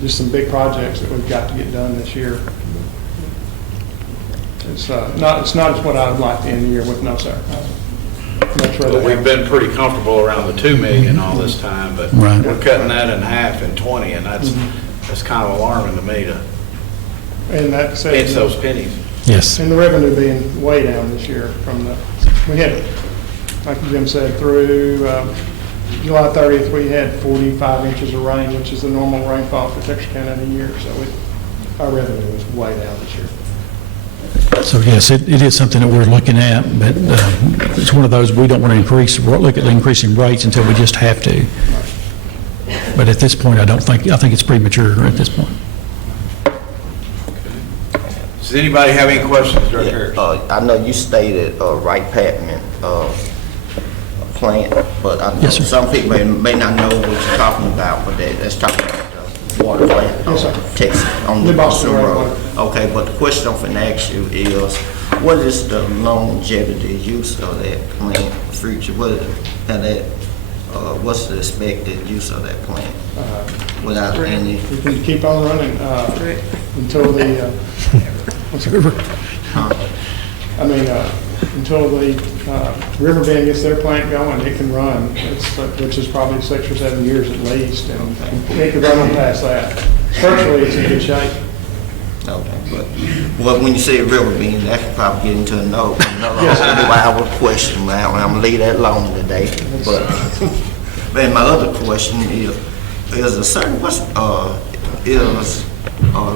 just some big projects that we've got to get done this year. It's not as what I would like to end the year with, no, sir. Much rather But we've have- been pretty comfortable around the 2 million all this time, but Right. we're cutting that in half in 20, and that's kind of alarming to me to And that said, pinch those pennies. Yes. and the revenue being way down this year we had, like Jim said, through July 30th, we had 45 inches of rain, which is the normal rainfall for Texas County in a year, so our revenue is way down this year. So yes, it is something that we're looking at, but it's one of those, we don't want to look at increasing rates until we just have to. But at this point, I think it's premature at this point. Does anybody have any questions, Director Harris? I know you stated Wright Patman plant, but I know Yes, sir. some people may not know what you're talking about, but that's talking about the water plant Yes, sir. on Texas, on the New Boston Boston Road. Road. Okay, but the question I'm finna ask you is, what is the longevity use of that plant future? What's the expected use of that plant without any? We can keep on running until the, until the Riverbend gets their plant going, it can run, which is probably 6 or 7 years at least, and it could run on past that. Structurally, it's in good shape. Okay, but when you say Riverbend, that could probably get into another hour question, but I'm gonna leave that alone today. But man, my other question is a certain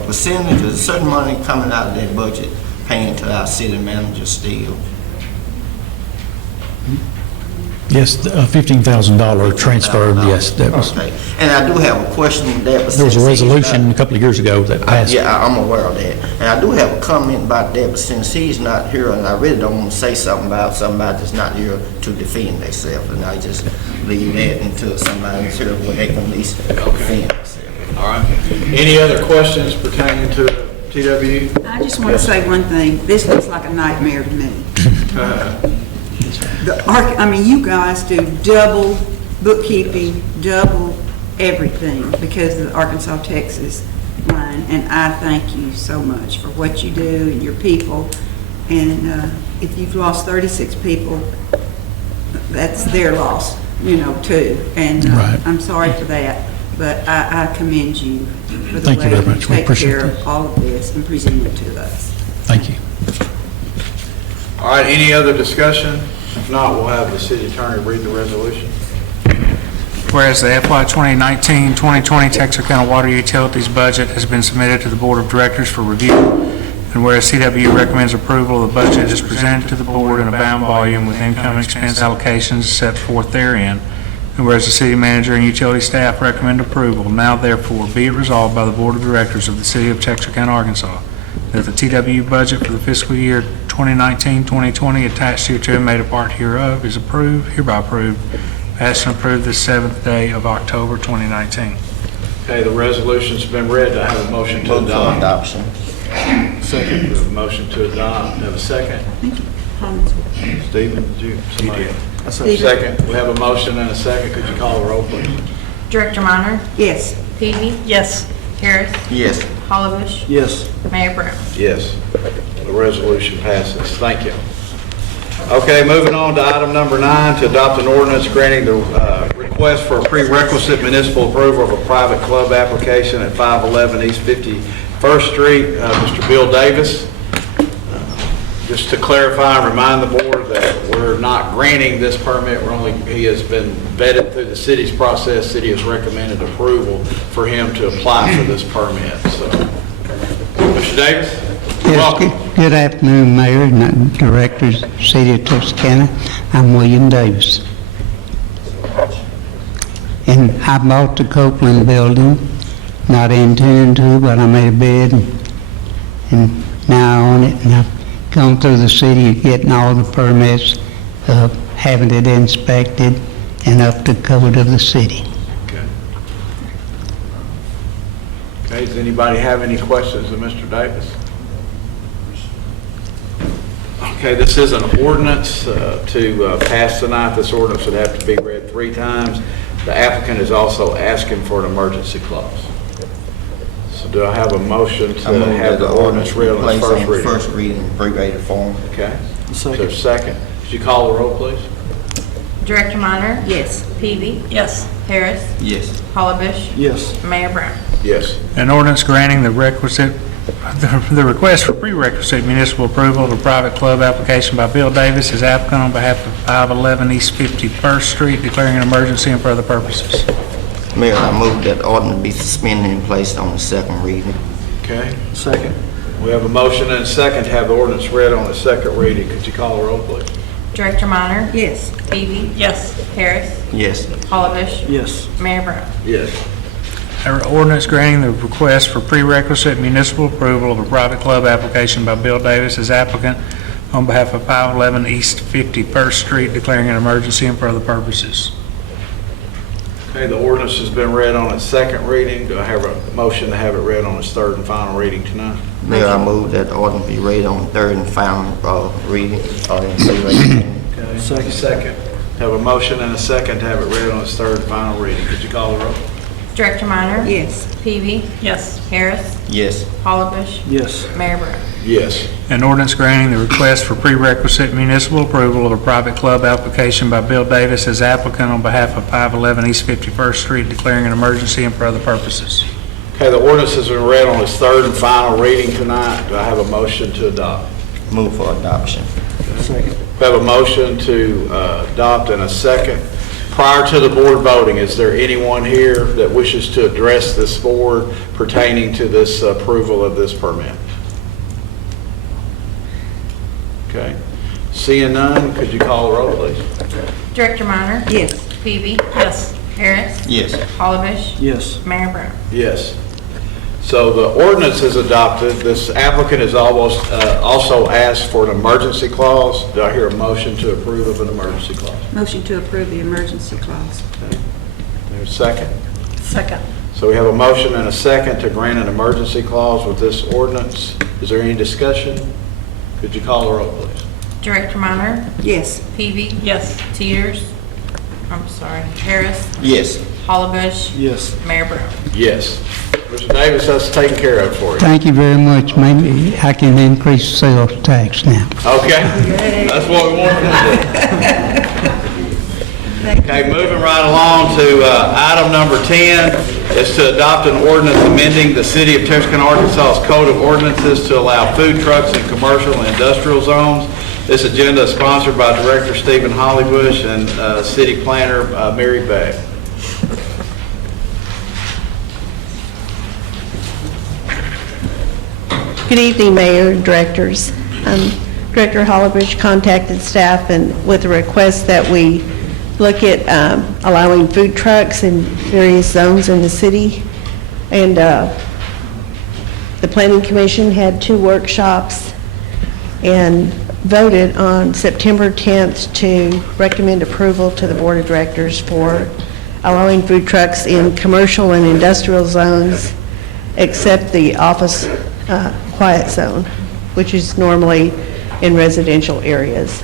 percentage, is a certain money coming out of that budget paying to our city manager still? Yes, a $15,000 transfer, yes, that was, Okay, and I do have a question that was. there was a resolution a couple of years ago that passed. Yeah, I'm aware of that. And I do have a comment about that, but since he's not here, and I really don't want to say something about somebody that's not here to defend themselves, and I just leave that until somebody's here where they can at least defend themselves. All right. Any other questions pertaining to TWU? I just want to say one thing. This looks like a nightmare to me. You guys do double bookkeeping, double everything because of the Arkansas, Texas line, and I thank you so much for what you do and your people. And if you've lost 36 people, that's their loss, too. And Right. I'm sorry for that, but I commend you for the Thank you way very much. We take appreciate care that. of all of this and present it to us. Thank you. All right, any other discussion? If not, we'll have the city attorney read the resolution. Whereas the FY 2019-2020 Texas County Water Utilities budget has been submitted to the Board of Directors for review, and whereas CW recommends approval of the budget as presented to the board in a bound volume with income and expense allocations set forth therein, and whereas the city manager and utility staff recommend approval, now therefore be it resolved by the Board of Directors of the City of Texarkana, Arkansas, that the TW budget for the fiscal year 2019-2020 attached hereto and made a part hereof is hereby approved, passed and approved this 7th day of October 2019. Okay, the resolution's been read. I have a motion to Vote for adopt. adoption. Second. We have a motion to adopt. Have a second? Stephen, did you? Somebody? Second. We have a motion and a second. Could you call the roll, please? Director Minor? Yes. Peavy? Yes. Harris? Yes. Hollowbush? Yes. Mayor Brown? Yes. The resolution passes. Thank you. Okay, moving on to item number 9, to adopt an ordinance granting the request for a prerequisite municipal approval of a private club application at 511 East 51st Street. Mr. Bill Davis. Just to clarify and remind the board that we're not granting this permit. He has been vetted through the city's process. City has recommended approval for him to apply for this permit. So, Mr. Davis, welcome. Good afternoon, Mayor and Directors, City of Texarkana. I'm William Davis. And I bought the Copeland building, not intending to, but I made a bid and now I own it. And I've gone through the city getting all the permits, having it inspected and up to code of the city. Okay, does anybody have any questions of Mr. Davis? Okay, this is an ordinance to pass tonight. This ordinance would have to be read 3 times. The applicant is also asking for an emergency clause. So do I have a motion I move to have the ordinance read on its first reading? First reading, abbreviated form. Okay. So second. Would you call the roll, please? Director Minor? Yes. Peavy? Yes. Harris? Yes. Hollabush? Yes. Mayor Brown? Yes. An ordinance granting the requisite, the request for prerequisite municipal approval of a private club application by Bill Davis as applicant on behalf of 511 East 51st Street, declaring an emergency and for other purposes. Mayor, I move that the ordinance be suspended and placed on the second reading. Okay. Second. We have a motion and a second to have the ordinance read on its second reading. Could you call the roll, please? Director Minor? Yes. Peavy? Yes. Harris? Yes. Hollabush? Yes. Mayor Brown? Yes. An ordinance granting the request for prerequisite municipal approval of a private club application by Bill Davis as applicant on behalf of 511 East 51st Street, declaring an emergency and for other purposes. Okay, the ordinance has been read on its second reading. Do I have a motion to have it read on its third and final reading tonight? Mayor, I move that the ordinance be read on third and final reading. Okay. Second. Have a motion and a second to have it read on its third and final reading. Could you call the roll? Director Minor? Yes. Peavy? Yes. Harris? Yes. Hollabush? Yes. Mayor Brown? Yes. An ordinance granting the request for prerequisite municipal approval of a private club application by Bill Davis as applicant on behalf of 511 East 51st Street, declaring an emergency and for other purposes. Okay, the ordinance has been read on its third and final reading tonight. Do I have a motion to adopt? Move for adoption. Second. We have a motion to adopt and a second. Prior to the board voting, is there anyone here that wishes to address this board pertaining to this approval of this permit? Okay. Seeing none, could you call the roll, please? Director Minor? Yes. Peavy? Yes. Harris? Yes. Hollabush? Yes. Mayor Brown? Yes. So the ordinance is adopted. This applicant has also asked for an emergency clause. Do I hear a motion to approve of an emergency clause? Motion to approve the emergency clause. Okay. There's a second. Second. So we have a motion and a second to grant an emergency clause with this ordinance. Is there any discussion? Could you call the roll, please? Director Minor? Yes. Peavy? Yes. Harris? Yes. Hollabush? Yes. Mayor Brown? Yes. Mr. Davis, that's taken care of for you. Thank you very much. Maybe I can increase sales tax now. Okay, that's what we want to do. Okay, moving right along to item number 10, is to adopt an ordinance amending the City of Texarkana, Arkansas's Code of Ordinances to allow food trucks in commercial and industrial zones. This agenda is sponsored by Director Stephen Hollybush and City Planner Mary Beck. Good evening, Mayor and Directors. Director Hollibush contacted staff and with a request that we look at allowing food trucks in various zones in the city. And the Planning Commission had 2 workshops and voted on September 10th to recommend approval to the Board of Directors for allowing food trucks in commercial and industrial zones except the office quiet zone, which is normally in residential areas.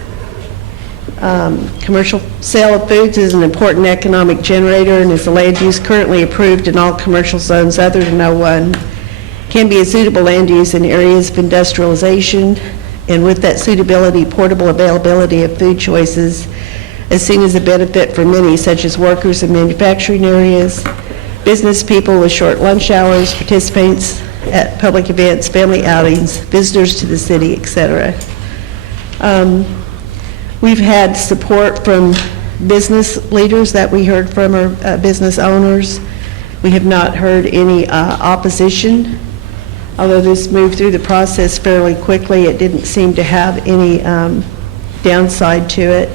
Commercial sale of foods is an important economic generator and is a land use currently approved in all commercial zones other than O1. Can be a suitable land use in areas of industrialization, and with that suitability, portable availability of food choices is seen as a benefit for many, such as workers in manufacturing areas, business people with short lunch hours, participants at public events, family outings, visitors to the city, etc. We've had support from business leaders that we heard from, or business owners. We have not heard any opposition. Although this moved through the process fairly quickly, it didn't seem to have any downside to it.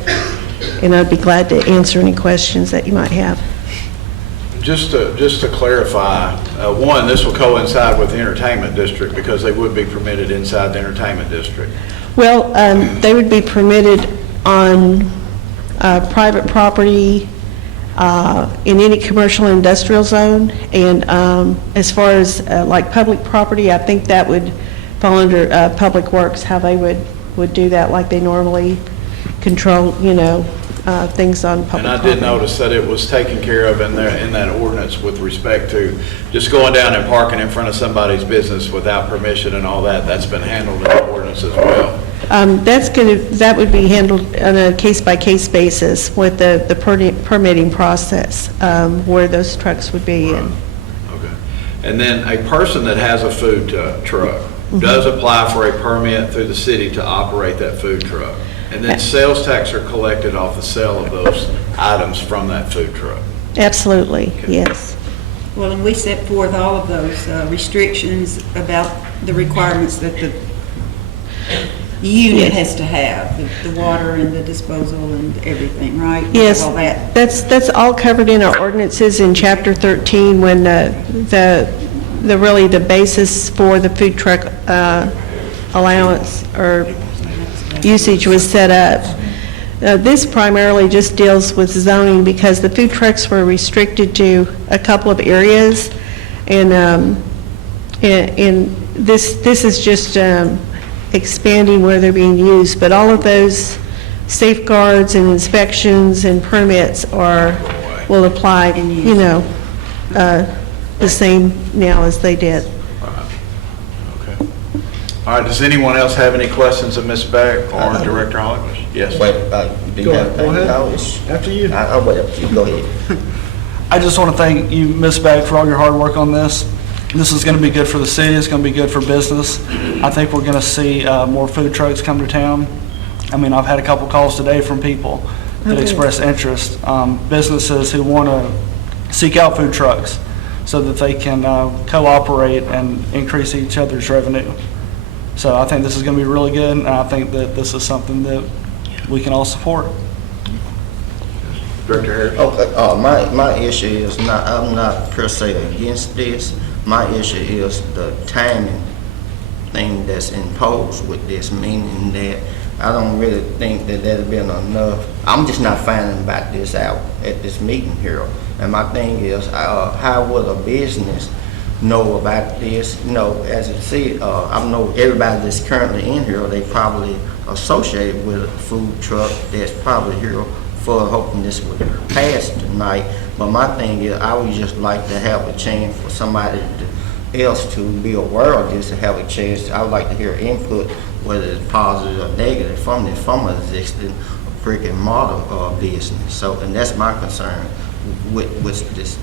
And I'd be glad to answer any questions that you might have. Just to clarify, one, this will coincide with the entertainment district because they would be permitted inside the entertainment district. Well, they would be permitted on private property in any commercial and industrial zone. And as far as like public property, I think that would fall under Public Works, how they would do that like they normally control, things on public And I property. did notice that it was taken care of in there, in that ordinance with respect to just going down and parking in front of somebody's business without permission and all that. That's been handled in the ordinance as well. That would be handled on a case-by-case basis with the permitting process, where those trucks would be in. Okay. And then a person that has a food truck does apply for a permit through the city to operate that food truck. And then sales tax are collected off the sale of those items from that food truck. Absolutely, yes. Well, and we set forth all of those restrictions about the requirements that the unit has to have, the water and the disposal and everything, right? Yes, All that. that's all covered in our ordinances in Chapter 13, when really the basis for the food truck allowance or usage was set up. This primarily just deals with zoning because the food trucks were restricted to a couple of areas, and this is just expanding where they're being used, but all of those safeguards and inspections and permits will apply, the same now as they did. Okay. All right, does anyone else have any questions of Ms. Beck or Director Hollibush? Yes. Wait, do you have anything? Go ahead. No, After you. I'll wait up to you. Go ahead. I just want to thank you, Ms. Bagg, for all your hard work on this. This is going to be good for the city. It's going to be good for business. I think we're going to see more food trucks come to town. I mean, I've had a couple calls today from people that express interest, businesses who want to seek out food trucks so that they can cooperate and increase each other's revenue. So I think this is going to be really good, and I think that this is something that we can all support. Director Harris? Okay, my issue is not, I'm not per se against this. My issue is the timing thing that's imposed with this, meaning that I don't really think that there's been enough. I'm just not finding about this out at this meeting here. And my thing is, how would a business know about this? As you see, I know everybody that's currently in here, they probably associated with a food truck that's probably here for hoping this would pass tonight. But my thing is, I would just like to have a chance for somebody else to be aware of this and have a chance. I would like to hear input, whether it's positive or negative, from an existing brick and mortar business. So, and that's my concern with this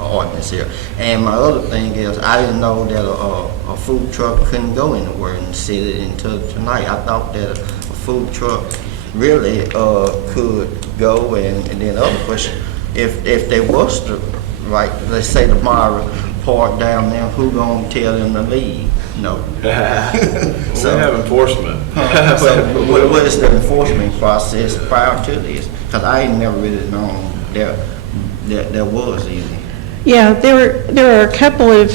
ordinance here. And my other thing is, I didn't know that a food truck couldn't go anywhere in the city until tonight. I thought that a food truck really could go, and then the other question, if they was to, like, let's say tomorrow, park down there, who gonna tell them to leave? No. So we have enforcement. So what is the enforcement process prior to this? Because I ain't never really known there was any. Yeah, there are a couple of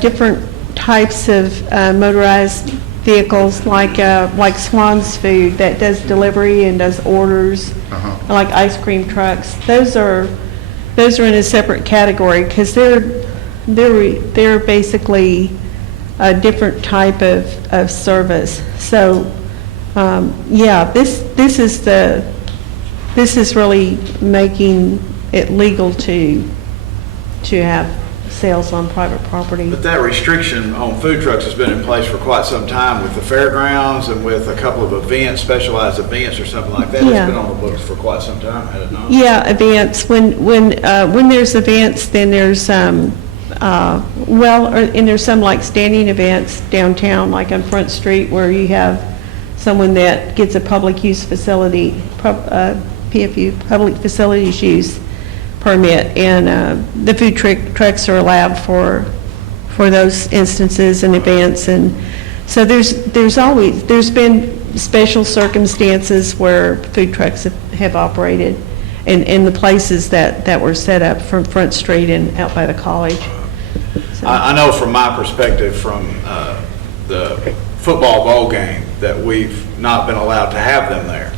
different types of motorized vehicles, like Swan's Food that does delivery and does orders, like ice cream trucks. Those are in a separate category because they're basically a different type of service. So, yeah, this is really making it legal to have sales on private property. But that restriction on food trucks has been in place for quite some time with the fairgrounds and with a couple of events, specialized events or something like that. Yeah. It's been on the books for quite some time, had it not? Yeah, events. When there's events, then there's and there's some like standing events downtown, like on Front Street, where you have someone that gets a public use facility, PFU, public facilities use permit, and the food trucks are allowed for those instances and events. And so there's been special circumstances where food trucks have operated in the places that were set up from Front Street and out by the college. So. I know from my perspective from the football bowl game that we've not been allowed to have them there.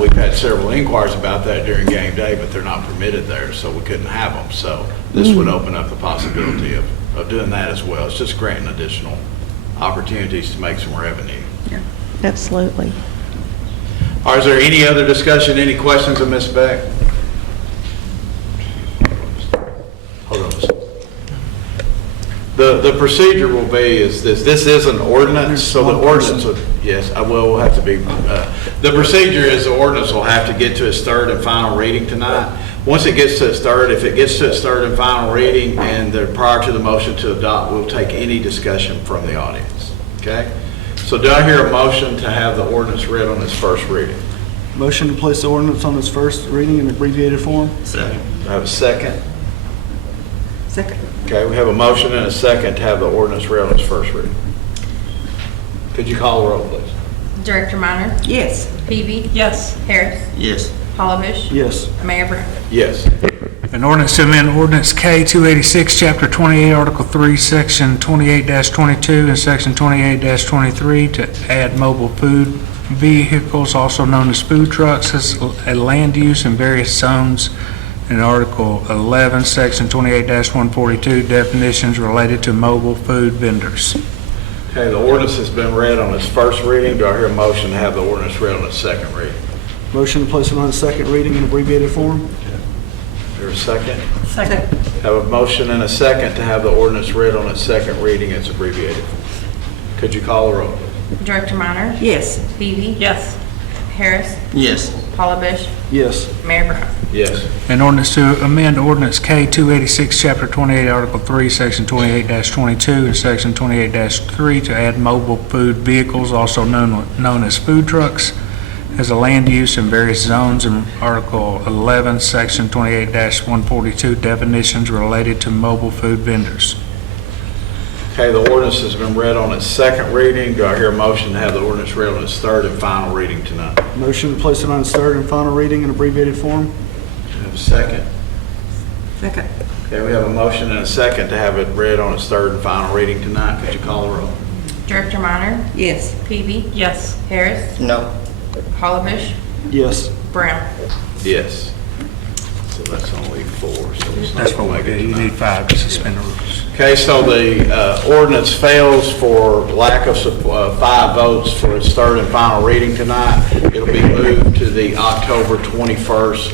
We've had several inquiries about that during game day, but they're not permitted there, so we couldn't have them. So this would open up the possibility of doing that as well. It's just granting additional opportunities to make some revenue. Yeah. Absolutely. Or is there any other discussion, any questions of Ms. Beck? Hold on a second. The procedure will be is this is an ordinance, so the ordinance, yes, I will have to be, the procedure is the ordinance will have to get to its third and final reading tonight. Once it gets to its third, if it gets to its third and final reading and prior to the motion to adopt, we'll take any discussion from the audience, okay? So do I hear a motion to have the ordinance read on its first reading? Motion to place the ordinance on its first reading in abbreviated form? Second. Do I have a second? Second. Okay, we have a motion and a second to have the ordinance read on its first reading. Could you call the roll, please? Director Minor? Yes. Peavy? Yes. Harris? Yes. Palovich? Yes. Mayor Brown? Yes. An ordinance to amend ordinance K 286, Chapter 28, Article 3, Section 28-22 and Section 28-23 to add mobile food vehicles, also known as food trucks, as a land use in various zones. In Article 11, Section 28-142, definitions related to mobile food vendors. Okay, the ordinance has been read on its first reading. Do I hear a motion to have the ordinance read on its second reading? Motion to place it on its second reading in abbreviated form? Is there a second? Second. Have a motion and a second to have the ordinance read on its second reading. It's abbreviated. Could you call the roll? Director Minor? Yes. Peavy? Yes. Harris? Yes. Palovich? Yes. Mayor Brown? Yes. An ordinance to amend ordinance K 286, Chapter 28, Article 3, Section 28-22 and Section 28-3 to add mobile food vehicles, also known as food trucks, as a land use in various zones. In Article 11, Section 28-142, definitions related to mobile food vendors. Okay, the ordinance has been read on its second reading. Do I hear a motion to have the ordinance read on its third and final reading tonight? Motion to place it on its third and final reading in abbreviated form? Do I have a second? Second. Okay, we have a motion and a second to have it read on its third and final reading tonight. Could you call the roll? Director Minor? Yes. Peavy? Yes. Harris? No. Palovich? Yes. Brown? Yes. So that's only 4. So it's not That's gonna what make we it do. You tonight. need 5 to suspend the rules. Okay, so the ordinance fails for lack of 5 votes for its third and final reading tonight. It'll be moved to the October 21st.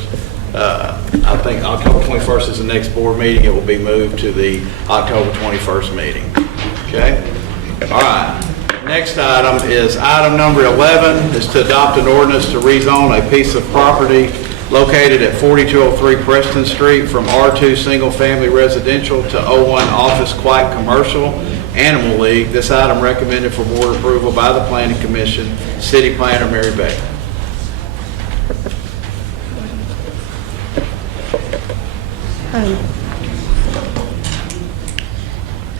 I think October 21st is the next board meeting. It will be moved to the October 21st meeting. Okay? All right. Next item is item number 11, is to adopt an ordinance to rezone a piece of property located at 4203 Preston Street from R2 Single Family Residential to O1 Office Quiet Commercial Animal League. This item recommended for board approval by the Planning Commission. City Planner Mary Beck.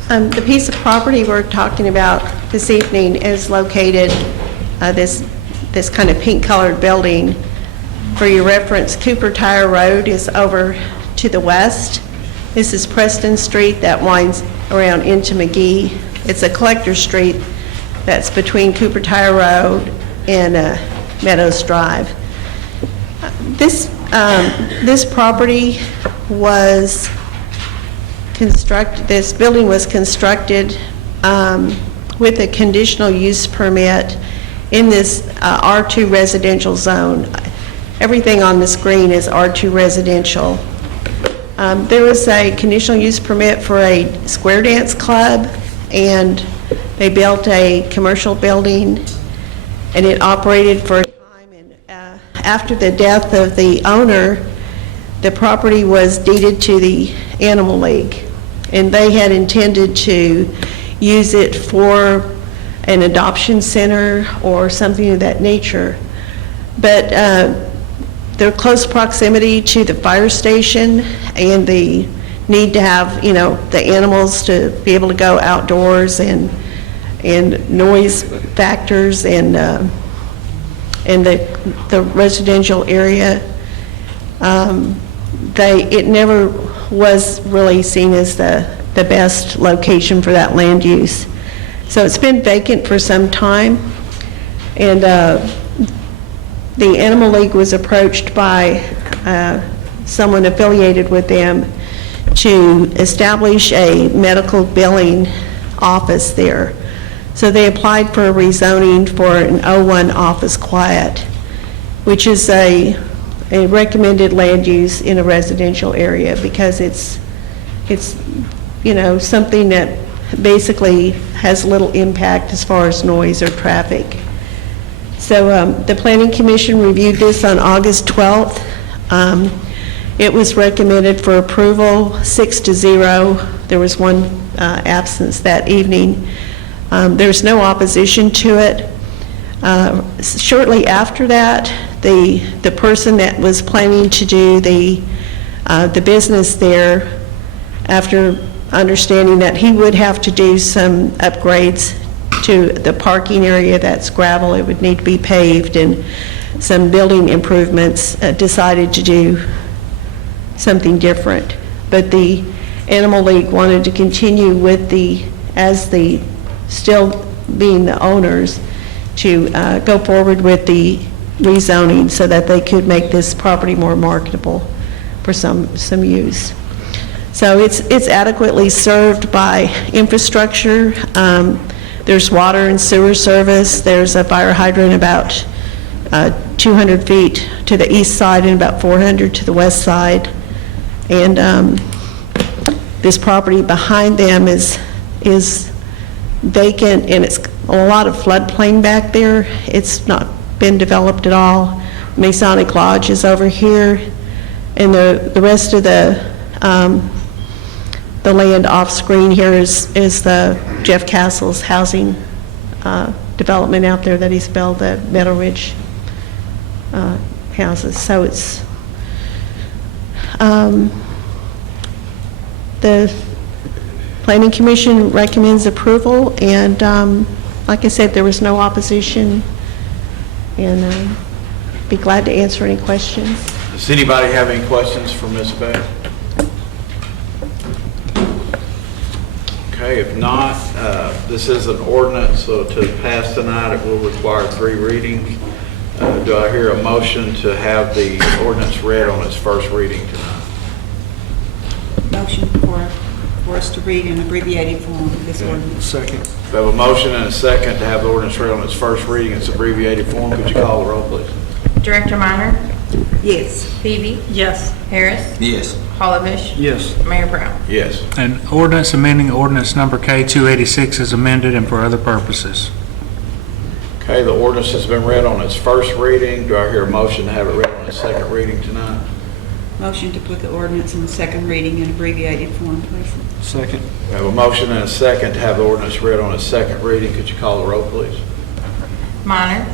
The piece of property we're talking about this evening is located, this kind of pink-colored building. For your reference, Cooper Tire Road is over to the west. This is Preston Street that winds around into McGee. It's a collector street that's between Cooper Tire Road and Meadows Drive. This property was constructed, this building was constructed with a conditional use permit in this R2 residential zone. Everything on the screen is R2 residential. There was a conditional use permit for a square dance club, and they built a commercial building, and it operated for a time. And after the death of the owner, the property was deeded to the Animal League, and they had intended to use it for an adoption center or something of that nature. But their close proximity to the fire station and the need to have, the animals to be able to go outdoors and noise factors and the residential area, it never was really seen as the best location for that land use. So it's been vacant for some time, and the Animal League was approached by someone affiliated with them to establish a medical billing office there. So they applied for a rezoning for an O1 office quiet. which is a recommended land use in a residential area because it's, something that basically has little impact as far as noise or traffic. So the Planning Commission reviewed this on August 12th. It was recommended for approval 6-0. There was one absence that evening. There's no opposition to it. Shortly after that, the person that was planning to do the business there, after understanding that he would have to do some upgrades to the parking area, that's gravel, it would need to be paved, and some building improvements, decided to do something different. But the Animal League wanted to continue with still being the owners, to go forward with the rezoning so that they could make this property more marketable for some use. So it's adequately served by infrastructure. There's water and sewer service. There's a fire hydrant about 200 feet to the east side and about 400 to the west side. And this property behind them is vacant, and it's a lot of floodplain back there. It's not been developed at all. Masonic Lodge is over here, and the rest of the land off-screen here is the Jeff Castle's housing development out there that he's built, the Meadow Ridge houses. So it's the Planning Commission recommends approval, and like I said, there was no opposition, and be glad to answer any questions. Does anybody have any questions for Ms. Beck? Okay, if not, this is an ordinance, so to pass tonight, it will require 3 readings. Do I hear a motion to have the ordinance read on its first reading tonight? Motion for us to read in abbreviated form this ordinance. Second. We have a motion and a second to have the ordinance read on its first reading in its abbreviated form. Could you call the roll, please? Director Minor? Yes. Phoebe? Yes. Harris? Yes. Hollowbush? Yes. Mayor Brown? Yes. An ordinance amending ordinance number K-286 is amended and for other purposes. Okay, the ordinance has been read on its first reading. Do I hear a motion to have it read on its second reading tonight? Motion to put the ordinance in second reading in abbreviated form, please. Second. We have a motion and a second to have the ordinance read on its second reading. Could you call the roll, please? Minor?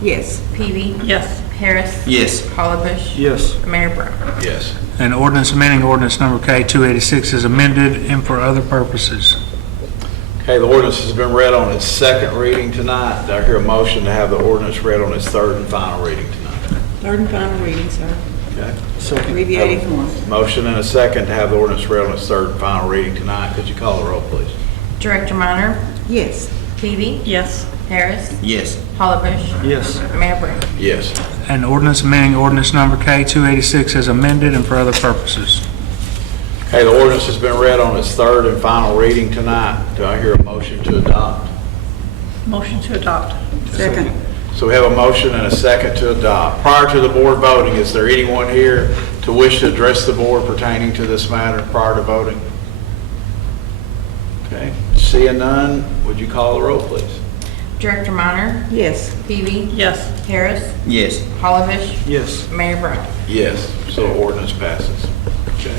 Yes. Peavy? Yes. Harris? Yes. Hollowbush? Yes. Mayor Brown? Yes. An ordinance amending ordinance number K-286 is amended and for other purposes. Okay, the ordinance has been read on its second reading tonight. Do I hear a motion to have the ordinance read on its third and final reading tonight? Third and final reading, sir. Okay. Second. Abbreviated form. Motion and a second to have the ordinance read on its third and final reading tonight. Could you call the roll, please? Director Minor? Yes. Peavy? Yes. Harris? Yes. Hollowbush? Yes. Mayor Brown? Yes. An ordinance amending ordinance number K-286 is amended and for other purposes. Okay, the ordinance has been read on its third and final reading tonight. Do I hear a motion to adopt? Motion to adopt. Second. So we have a motion and a second to adopt. Prior to the board voting, is there anyone here to wish to address the board pertaining to this matter prior to voting? Okay, seeing none, would you call the roll, please? Director Minor? Yes. Peavy? Yes. Harris? Yes. Hollowbush? Yes. Mayor Brown? Yes, so ordinance passes. Okay.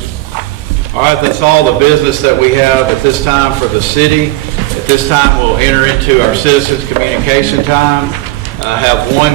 All right, that's all the business that we have at this time for the city. At this time, we'll enter into our citizens' communication time. I have one